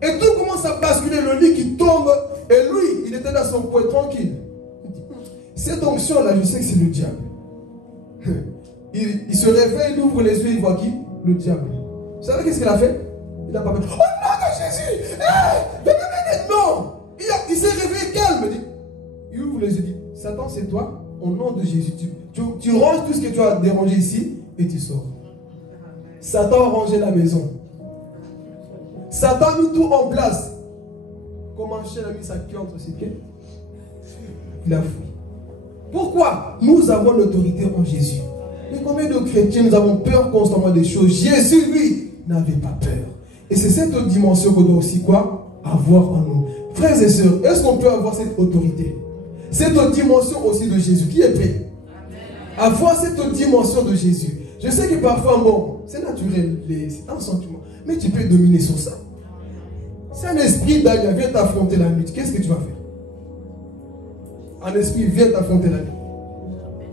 Et tout commence à basculer, le lit qui tombe. Et lui, il était dans son coin tranquille. Il dit, cette onction-là, je sais que c'est le diable. Il se réveille, il ouvre les yeux, il voit qui? Le diable. Vous savez qu'est-ce qu'il a fait? Il n'a pas fait. Oh non de Jésus! Non! Il s'est réveillé calme. Il ouvre les yeux, dit, Satan c'est toi, au nom de Jésus. Tu ranges tout ce que tu as dérangé ici et tu sors. Satan a rangé la maison. Satan a mis tout en place. Comme un chien a mis sa queue entre ses pieds. Il a fui. Pourquoi? Nous avons l'autorité en Jésus. Mais combien de chrétiens nous avons peur constamment des choses? Jésus, lui, n'avait pas peur. Et c'est cette autre dimension qu'on doit aussi quoi? Avoir en nous. Frères et sœurs, est-ce qu'on peut avoir cette autorité? Cette autre dimension aussi de Jésus. Qui est prêt? Avoir cette autre dimension de Jésus. Je sais que parfois, bon, c'est naturel, c'est un sentiment. Mais tu peux dominer sur ça. Si un esprit d'ailleurs vient t'affronter la nuit, qu'est-ce que tu vas faire? Un esprit vient t'affronter la nuit.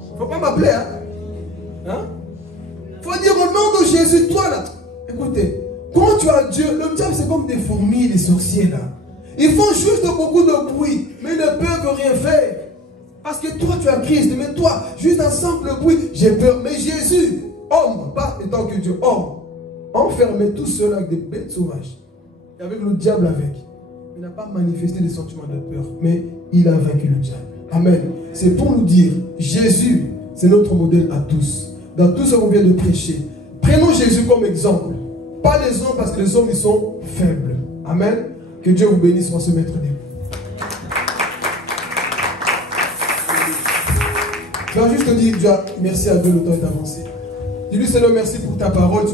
Il ne faut pas m'appeler, hein? Il faut dire au nom de Jésus, toi là. Écoutez, quand tu as Dieu, le diable c'est comme des fourmis, des sorciers là. Ils font juste beaucoup de bruit, mais ils ne peuvent rien faire. Parce que toi tu as Christ, mais toi, juste un simple bruit, j'ai peur. Mais Jésus, homme, pas étant que Dieu, homme, enfermé tout seul avec des bêtes sauvages, et avec le diable avec. Il n'a pas manifesté des sentiments de peur, mais il a vaincu le diable. Amen. C'est pour nous dire, Jésus, c'est notre modèle à tous. Dans tout ce qu'on vient de prêcher, prenons Jésus comme exemple. Pas les hommes, parce que les hommes, ils sont faibles. Amen. Que Dieu vous bénisse, on va se mettre debout. Je vais juste te dire, merci à Dieu, le temps est avancé. Dis-lui, Seigneur, merci pour ta parole.